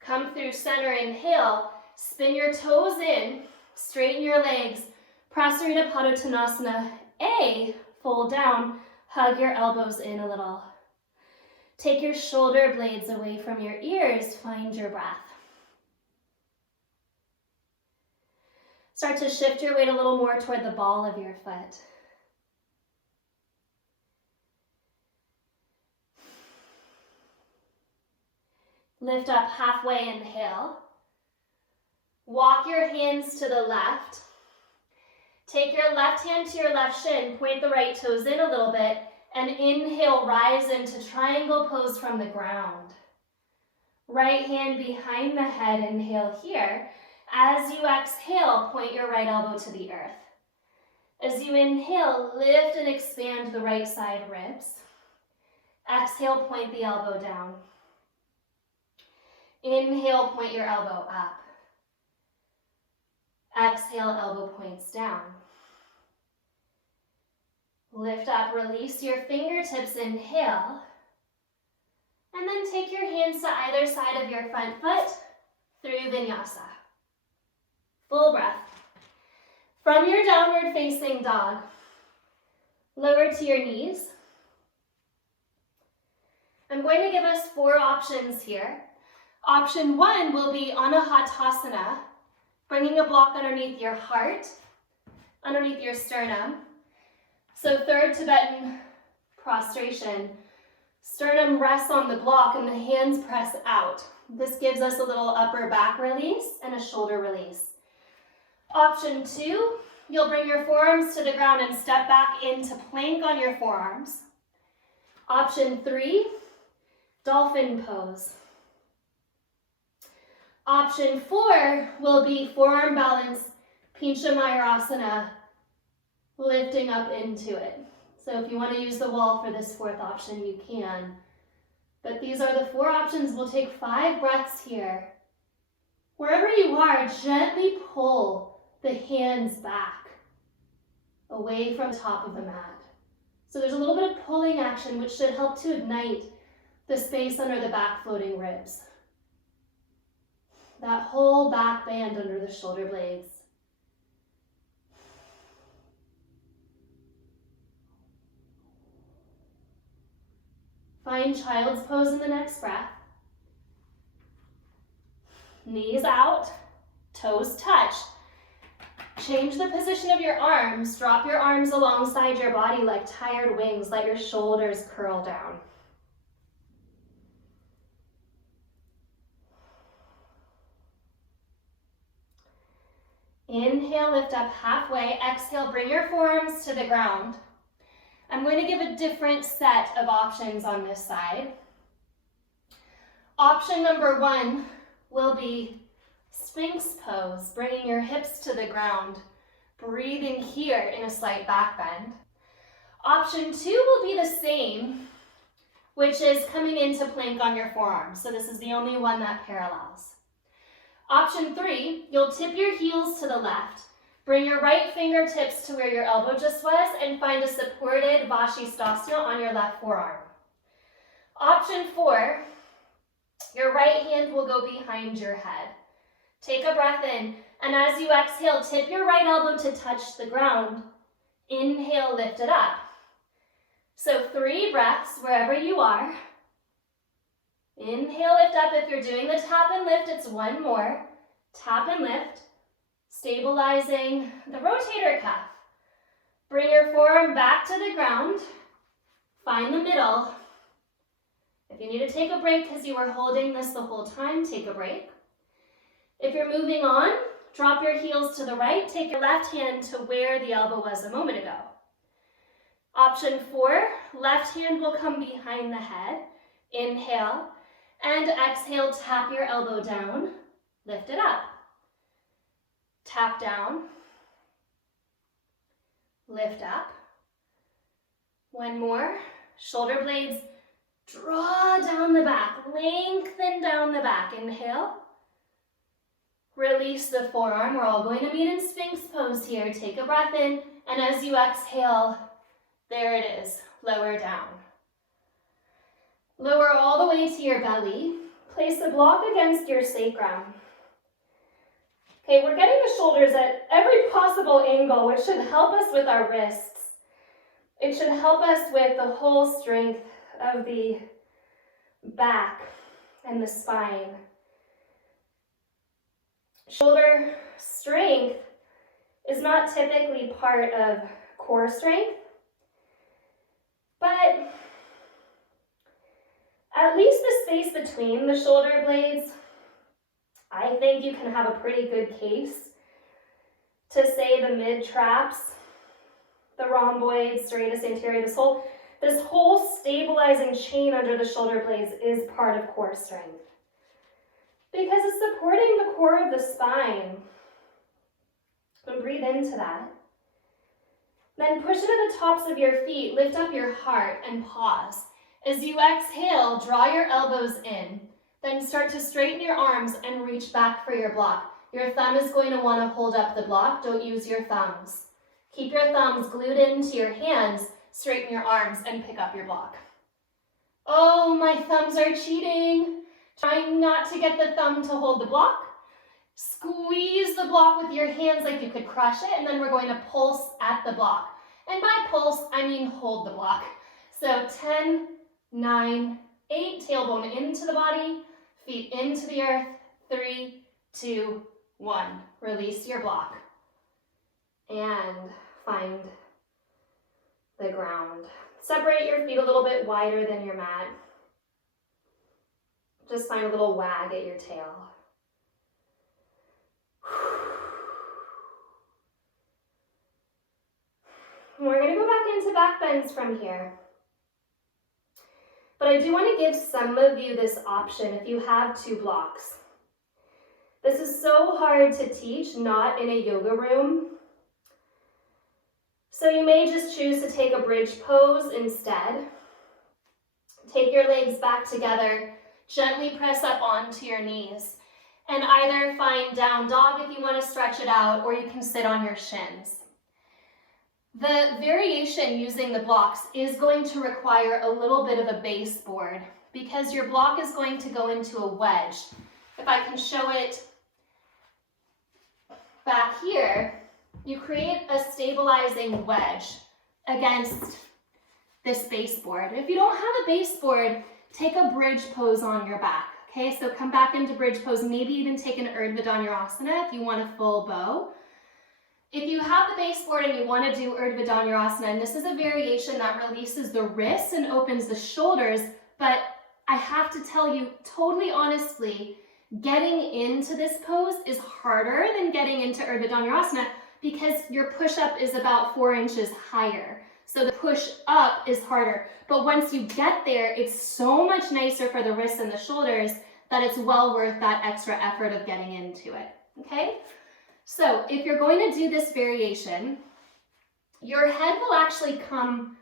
Come through center, inhale, spin your toes in, straighten your legs, Prasarita Padottanasana A, fold down, hug your elbows in a little. Take your shoulder blades away from your ears, find your breath. Start to shift your weight a little more toward the ball of your foot. Lift up halfway, inhale. Walk your hands to the left. Take your left hand to your left shin, point the right toes in a little bit, and inhale, rise into triangle pose from the ground. Right hand behind the head, inhale here. As you exhale, point your right elbow to the earth. As you inhale, lift and expand the right side ribs. Exhale, point the elbow down. Inhale, point your elbow up. Exhale, elbow points down. Lift up, release your fingertips, inhale. And then take your hands to either side of your front foot through vinyasa. Full breath. From your downward facing dog, lower to your knees. I'm going to give us 4 options here. Option 1 will be Anahatasana, bringing a block underneath your heart, underneath your sternum. So 3rd Tibetan prostration. Sternum rests on the block and the hands press out. This gives us a little upper back release and a shoulder release. Option 2, you'll bring your forearms to the ground and step back into plank on your forearms. Option 3, dolphin pose. Option 4 will be forearm balance, Pincha Mayurasana, lifting up into it. So if you want to use the wall for this 4th option, you can. But these are the 4 options. We'll take 5 breaths here. Wherever you are, gently pull the hands back, away from the top of the mat. So there's a little bit of pulling action, which should help to ignite the space under the back floating ribs. That whole back band under the shoulder blades. Find child's pose in the next breath. Knees out, toes touch. Change the position of your arms. Drop your arms alongside your body like tired wings. Let your shoulders curl down. Inhale, lift up halfway. Exhale, bring your forearms to the ground. I'm going to give a different set of options on this side. Option number 1 will be Sphinx pose, bringing your hips to the ground, breathing here in a slight back bend. Option 2 will be the same, which is coming into plank on your forearms. So this is the only one that parallels. Option 3, you'll tip your heels to the left, bring your right fingertips to where your elbow just was, and find a supported Vashisthasana on your left forearm. Option 4, your right hand will go behind your head. Take a breath in, and as you exhale, tip your right elbow to touch the ground. Inhale, lift it up. So 3 breaths wherever you are. Inhale, lift up. If you're doing the tap and lift, it's 1 more. Tap and lift, stabilizing the rotator cuff. Bring your forearm back to the ground. Find the middle. If you need to take a break because you were holding this the whole time, take a break. If you're moving on, drop your heels to the right. Take your left hand to where the elbow was a moment ago. Option 4, left hand will come behind the head. Inhale, and exhale, tap your elbow down. Lift it up. Tap down. Lift up. 1 more. Shoulder blades, draw down the back. Lengthen down the back. Inhale. Release the forearm. We're all going to meet in Sphinx pose here. Take a breath in, and as you exhale, there it is. Lower down. Lower all the way to your belly. Place the block against your sacrum. Okay, we're getting the shoulders at every possible angle, which should help us with our wrists. It should help us with the whole strength of the back and the spine. Shoulder strength is not typically part of core strength, but at least the space between the shoulder blades, I think you can have a pretty good case to say the mid-traps, the rhomboids, serratus anterior, this whole stabilizing chain under the shoulder blades is part of core strength. Because it's supporting the core of the spine. And breathe into that. Then push it to the tops of your feet, lift up your heart and pause. As you exhale, draw your elbows in. Then start to straighten your arms and reach back for your block. Your thumb is going to want to hold up the block. Don't use your thumbs. Keep your thumbs glued into your hands, straighten your arms, and pick up your block. Oh, my thumbs are cheating. Trying not to get the thumb to hold the block. Squeeze the block with your hands like you could crush it, and then we're going to pulse at the block. And by pulse, I mean hold the block. So 10, 9, 8, tailbone into the body, feet into the earth, 3, 2, 1. Release your block. And find the ground. Separate your feet a little bit wider than your mat. Just find a little wag at your tail. We're going to go back into back bends from here. But I do want to give some of you this option if you have 2 blocks. This is so hard to teach, not in a yoga room. So you may just choose to take a bridge pose instead. Take your legs back together, gently press up onto your knees, and either find down dog if you want to stretch it out, or you can sit on your shins. The variation using the blocks is going to require a little bit of a baseboard because your block is going to go into a wedge. If I can show it back here, you create a stabilizing wedge against this baseboard. If you don't have a baseboard, take a bridge pose on your back. Okay, so come back into bridge pose, maybe even take an Urdhva Dhanurasana if you want a full bow. If you have the baseboard and you want to do Urdhva Dhanurasana, and this is a variation that releases the wrists and opens the shoulders, but I have to tell you totally honestly, Getting into this pose is harder than getting into Urdhva Dhanurasana because your push-up is about 4 inches higher. So the push up is harder. But once you get there, it's so much nicer for the wrists and the shoulders that it's well worth that extra effort of getting into it, okay? So if you're going to do this variation, your head will actually come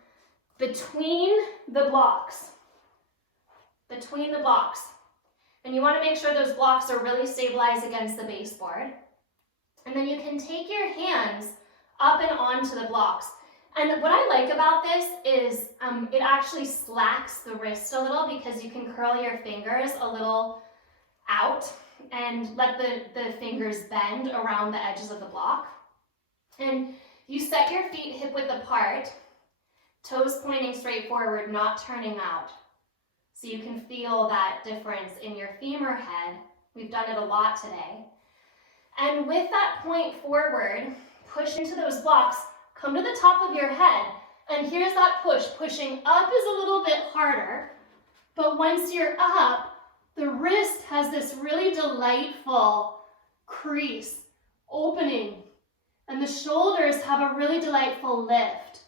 between the blocks. Between the blocks. And you want to make sure those blocks are really stabilized against the baseboard. And then you can take your hands up and onto the blocks. And what I like about this is it actually slacks the wrist a little because you can curl your fingers a little out and let the fingers bend around the edges of the block. And you set your feet hip width apart, toes pointing straight forward, not turning out. So you can feel that difference in your femur head. We've done it a lot today. And with that point forward, push into those blocks, come to the top of your head, and here's that push. Pushing up is a little bit harder, but once you're up, the wrist has this really delightful crease, opening, and the shoulders have a really delightful lift.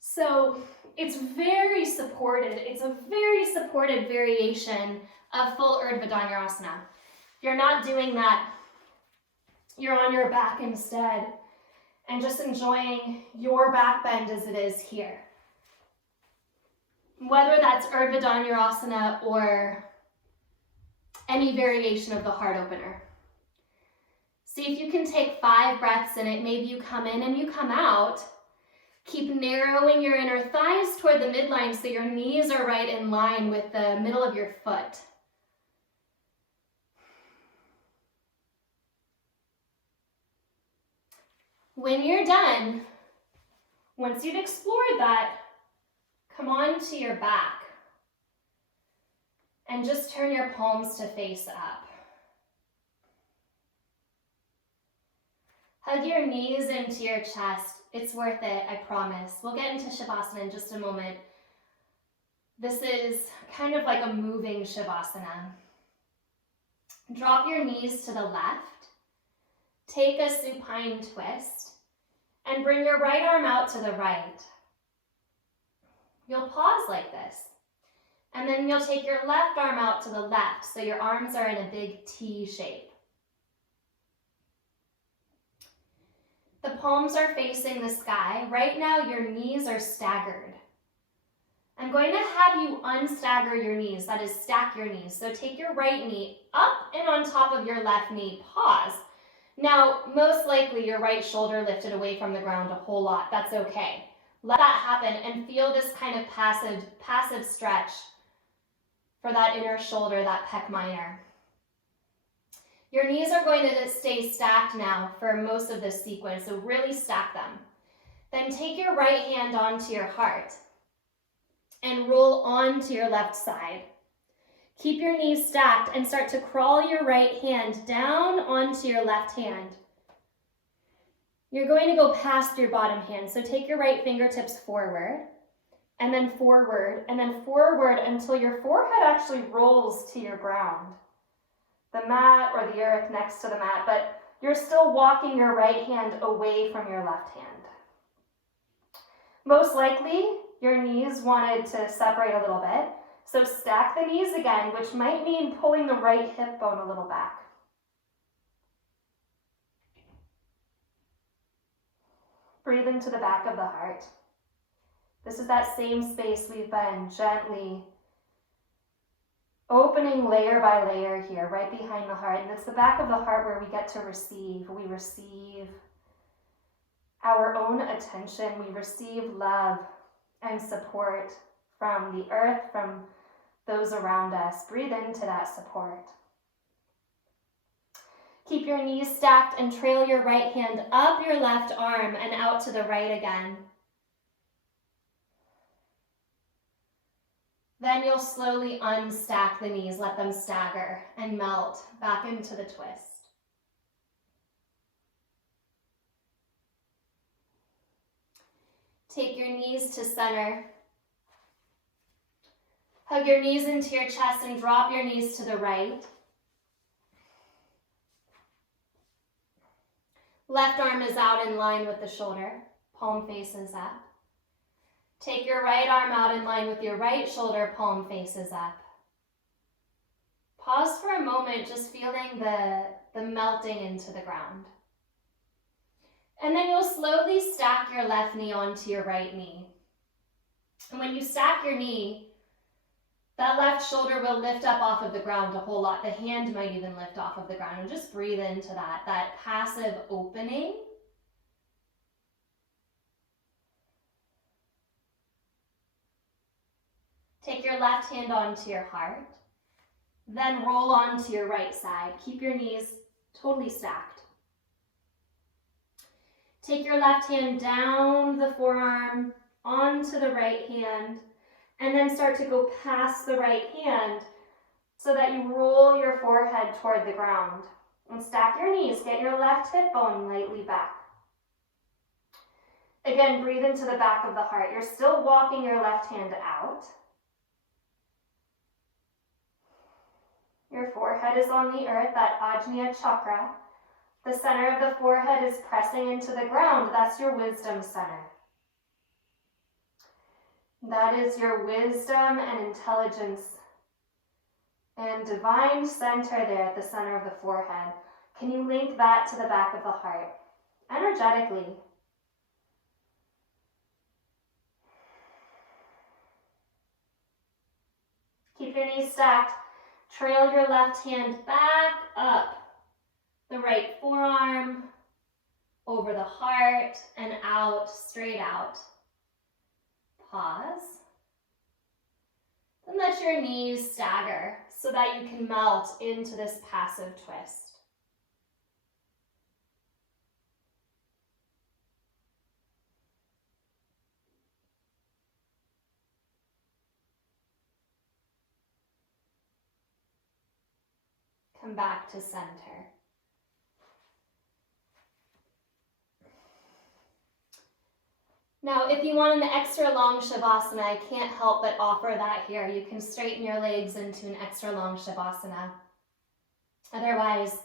So it's very supported. It's a very supported variation of full Urdhva Dhanurasana. If you're not doing that, you're on your back instead and just enjoying your back bend as it is here. Whether that's Urdhva Dhanurasana or any variation of the heart opener. See if you can take 5 breaths in it. Maybe you come in and you come out. Keep narrowing your inner thighs toward the midline so your knees are right in line with the middle of your foot. When you're done, once you've explored that, come on to your back and just turn your palms to face up. Hug your knees into your chest. It's worth it, I promise. We'll get into Shavasana in just a moment. This is kind of like a moving Shavasana. Drop your knees to the left. Take a supine twist and bring your right arm out to the right. You'll pause like this. And then you'll take your left arm out to the left so your arms are in a big T shape. The palms are facing the sky. Right now, your knees are staggered. I'm going to have you unstagger your knees, that is, stack your knees. So take your right knee up and on top of your left knee, pause. Now, most likely your right shoulder lifted away from the ground a whole lot. That's okay. Let that happen and feel this kind of passive stretch for that inner shoulder, that pec minor. Your knees are going to stay stacked now for most of this sequence, so really stack them. Then take your right hand onto your heart and roll onto your left side. Keep your knees stacked and start to crawl your right hand down onto your left hand. You're going to go past your bottom hand, so take your right fingertips forward and then forward until your forehead actually rolls to your ground. The mat or the earth next to the mat, but you're still walking your right hand away from your left hand. Most likely, your knees wanted to separate a little bit, so stack the knees again, which might mean pulling the right hip bone a little back. Breathe into the back of the heart. This is that same space we've been gently opening layer by layer here, right behind the heart. And it's the back of the heart where we get to receive. We receive our own attention. We receive love and support from the earth, from those around us. Breathe into that support. Keep your knees stacked and trail your right hand up your left arm and out to the right again. Then you'll slowly unstack the knees, let them stagger and melt back into the twist. Take your knees to center. Hug your knees into your chest and drop your knees to the right. Left arm is out in line with the shoulder, palm faces up. Take your right arm out in line with your right shoulder, palm faces up. Pause for a moment, just feeling the melting into the ground. And then you'll slowly stack your left knee onto your right knee. And when you stack your knee, that left shoulder will lift up off of the ground a whole lot. The hand might even lift off of the ground. And just breathe into that passive opening. Take your left hand onto your heart. Then roll onto your right side. Keep your knees totally stacked. Take your left hand down the forearm onto the right hand, and then start to go past the right hand so that you roll your forehead toward the ground. And stack your knees. Get your left hip bone lightly back. Again, breathe into the back of the heart. You're still walking your left hand out. Your forehead is on the earth, that Ajna chakra. The center of the forehead is pressing into the ground. That's your wisdom center. That is your wisdom and intelligence and divine center there at the center of the forehead. Can you link that to the back of the heart energetically? Keep your knees stacked. Trail your left hand back up the right forearm, over the heart, and out, straight out. Pause. Then let your knees stagger so that you can melt into this passive twist. Come back to center. Now, if you want an extra long Shavasana, I can't help but offer that here. You can straighten your legs into an extra long Shavasana. Otherwise,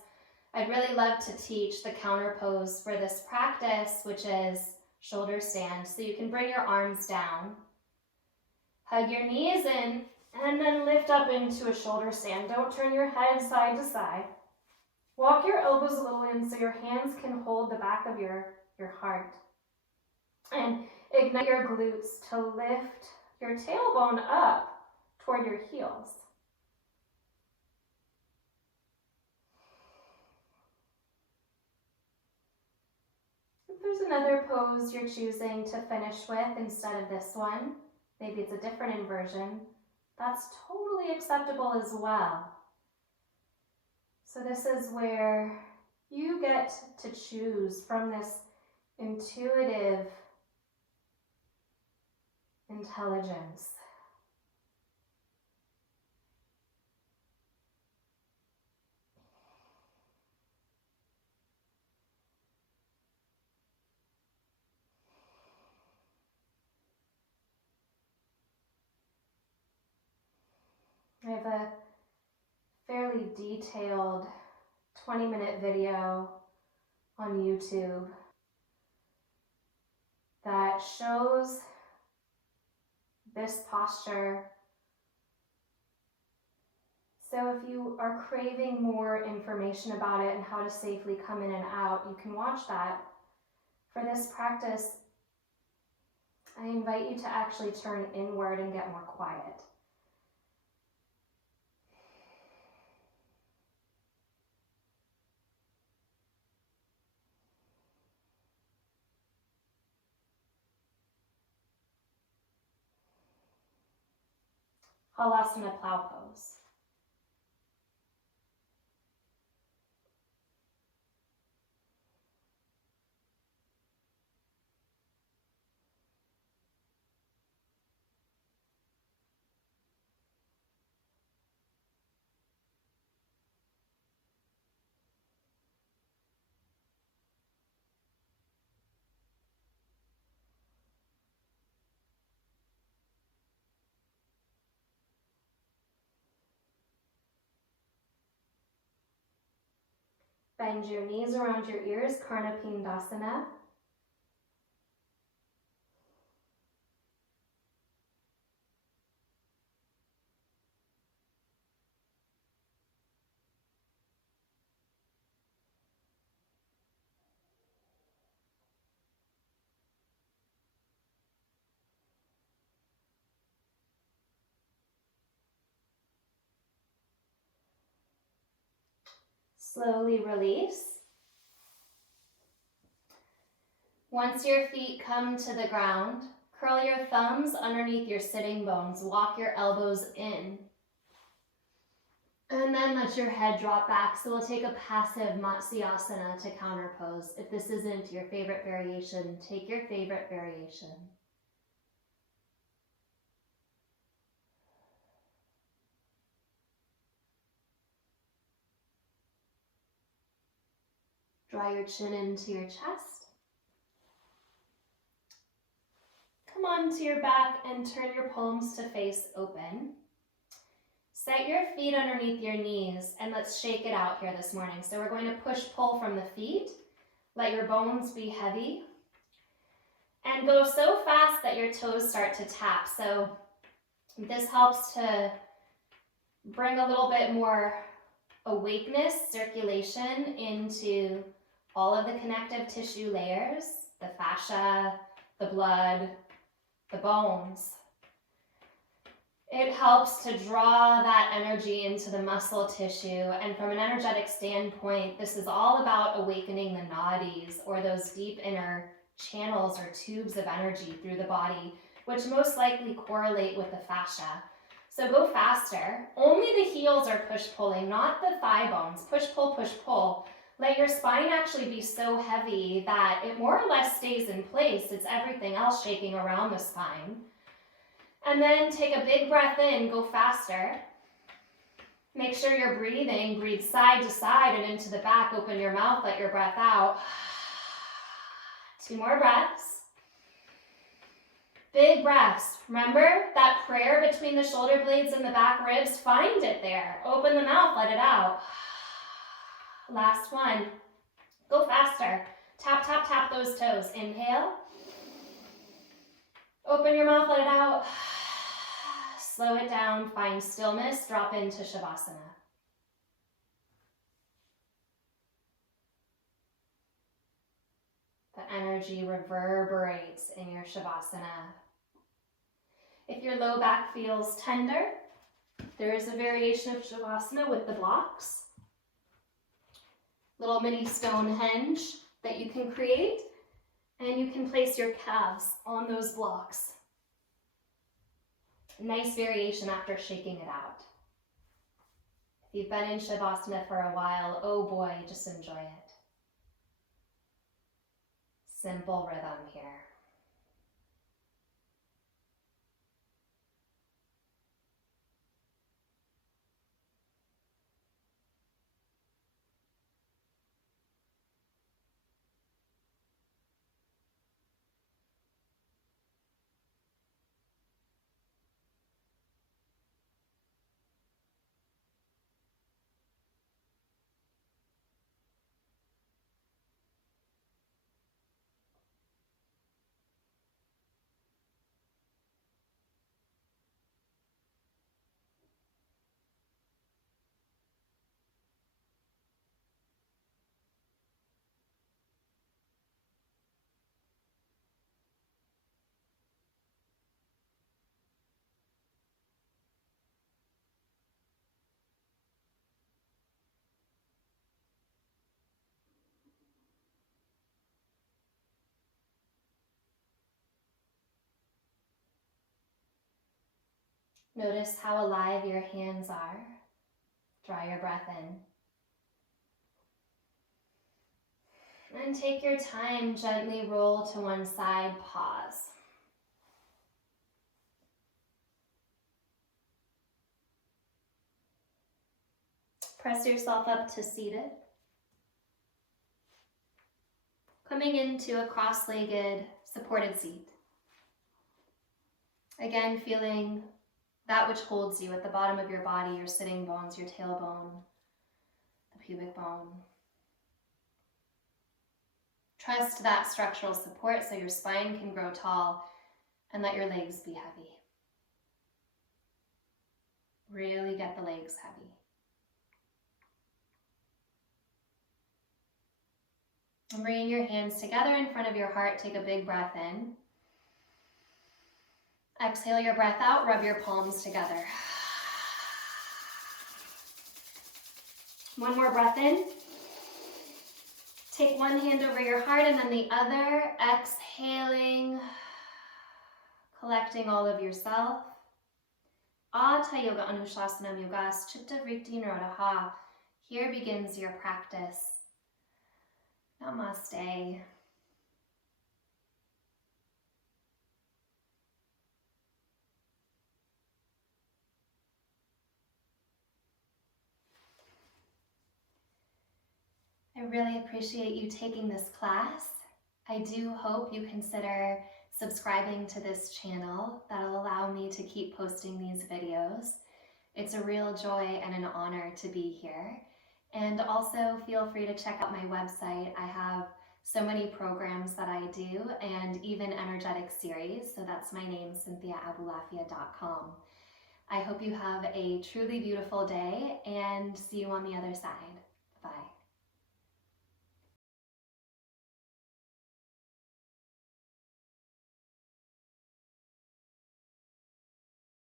I'd really love to teach the counter pose for this practice, which is shoulder stand. So you can bring your arms down, hug your knees in, and then lift up into a shoulder stand. Don't turn your head side to side. Walk your elbows a little in so your hands can hold the back of your heart. And ignite your glutes to lift your tailbone up toward your heels. If there's another pose you're choosing to finish with instead of this one, maybe it's a different inversion, that's totally acceptable as well. So this is where you get to choose from this intuitive intelligence. I have a fairly detailed 20-minute video on YouTube that shows this posture. So if you are craving more information about it and how to safely come in and out, you can watch that. For this practice, I invite you to actually turn inward and get more quiet. Halasana plow pose. Bend your knees around your ears, Karnapindasana. Slowly release. Once your feet come to the ground, curl your thumbs underneath your sitting bones. Walk your elbows in. And then let your head drop back. So we'll take a passive Matsyasana to counter pose. If this isn't your favorite variation, take your favorite variation. Draw your chin into your chest. Come onto your back and turn your palms to face open. Set your feet underneath your knees and let's shake it out here this morning. So we're going to push-pull from the feet. Let your bones be heavy. And go so fast that your toes start to tap. So this helps to bring a little bit more awakeness, circulation into all of the connective tissue layers, the fascia, the blood, the bones. It helps to draw that energy into the muscle tissue, and from an energetic standpoint, this is all about awakening the nadis, or those deep inner channels or tubes of energy through the body, which most likely correlate with the fascia. So go faster. Only the heels are push-pulling, not the thigh bones. Push-pull, push-pull. Let your spine actually be so heavy that it more or less stays in place. It's everything else shaking around the spine. And then take a big breath in, go faster. Make sure you're breathing. Breathe side to side and into the back. Open your mouth, let your breath out. 2 more breaths. Big breaths. Remember that prayer between the shoulder blades and the back ribs? Find it there. Open the mouth, let it out. Last one. Go faster. Tap, tap, tap those toes. Inhale. Open your mouth, let it out. Slow it down. Find stillness. Drop into Savasana. The energy reverberates in your Savasana. If your low back feels tender, there is a variation of Savasana with the blocks. Little mini Stonehenge that you can create, and you can place your calves on those blocks. Nice variation after shaking it out. If you've been in Savasana for a while, oh boy, just enjoy it. Simple rhythm here. Notice how alive your hands are. Draw your breath in. And take your time, gently roll to one side, pause. Press yourself up to seated. Coming into a cross-legged supported seat. Again, feeling that which holds you at the bottom of your body, your sitting bones, your tailbone, the pubic bone. Trust that structural support so your spine can grow tall and let your legs be heavy. Really get the legs heavy. And bringing your hands together in front of your heart, take a big breath in. Exhale your breath out, rub your palms together. One more breath in. Take one hand over your heart and then the other, exhaling, collecting all of yourself. Atha Yoga Anushasanam Yogas Chitta Vritti Nirodha. Here begins your practice. Namaste. I really appreciate you taking this class. I do hope you consider subscribing to this channel. That'll allow me to keep posting these videos. It's a real joy and an honor to be here. And also feel free to check out my website. I have so many programs that I do and even energetic series. So that's my name, CynthiaAbulafia.com. I hope you have a truly beautiful day and see you on the other side.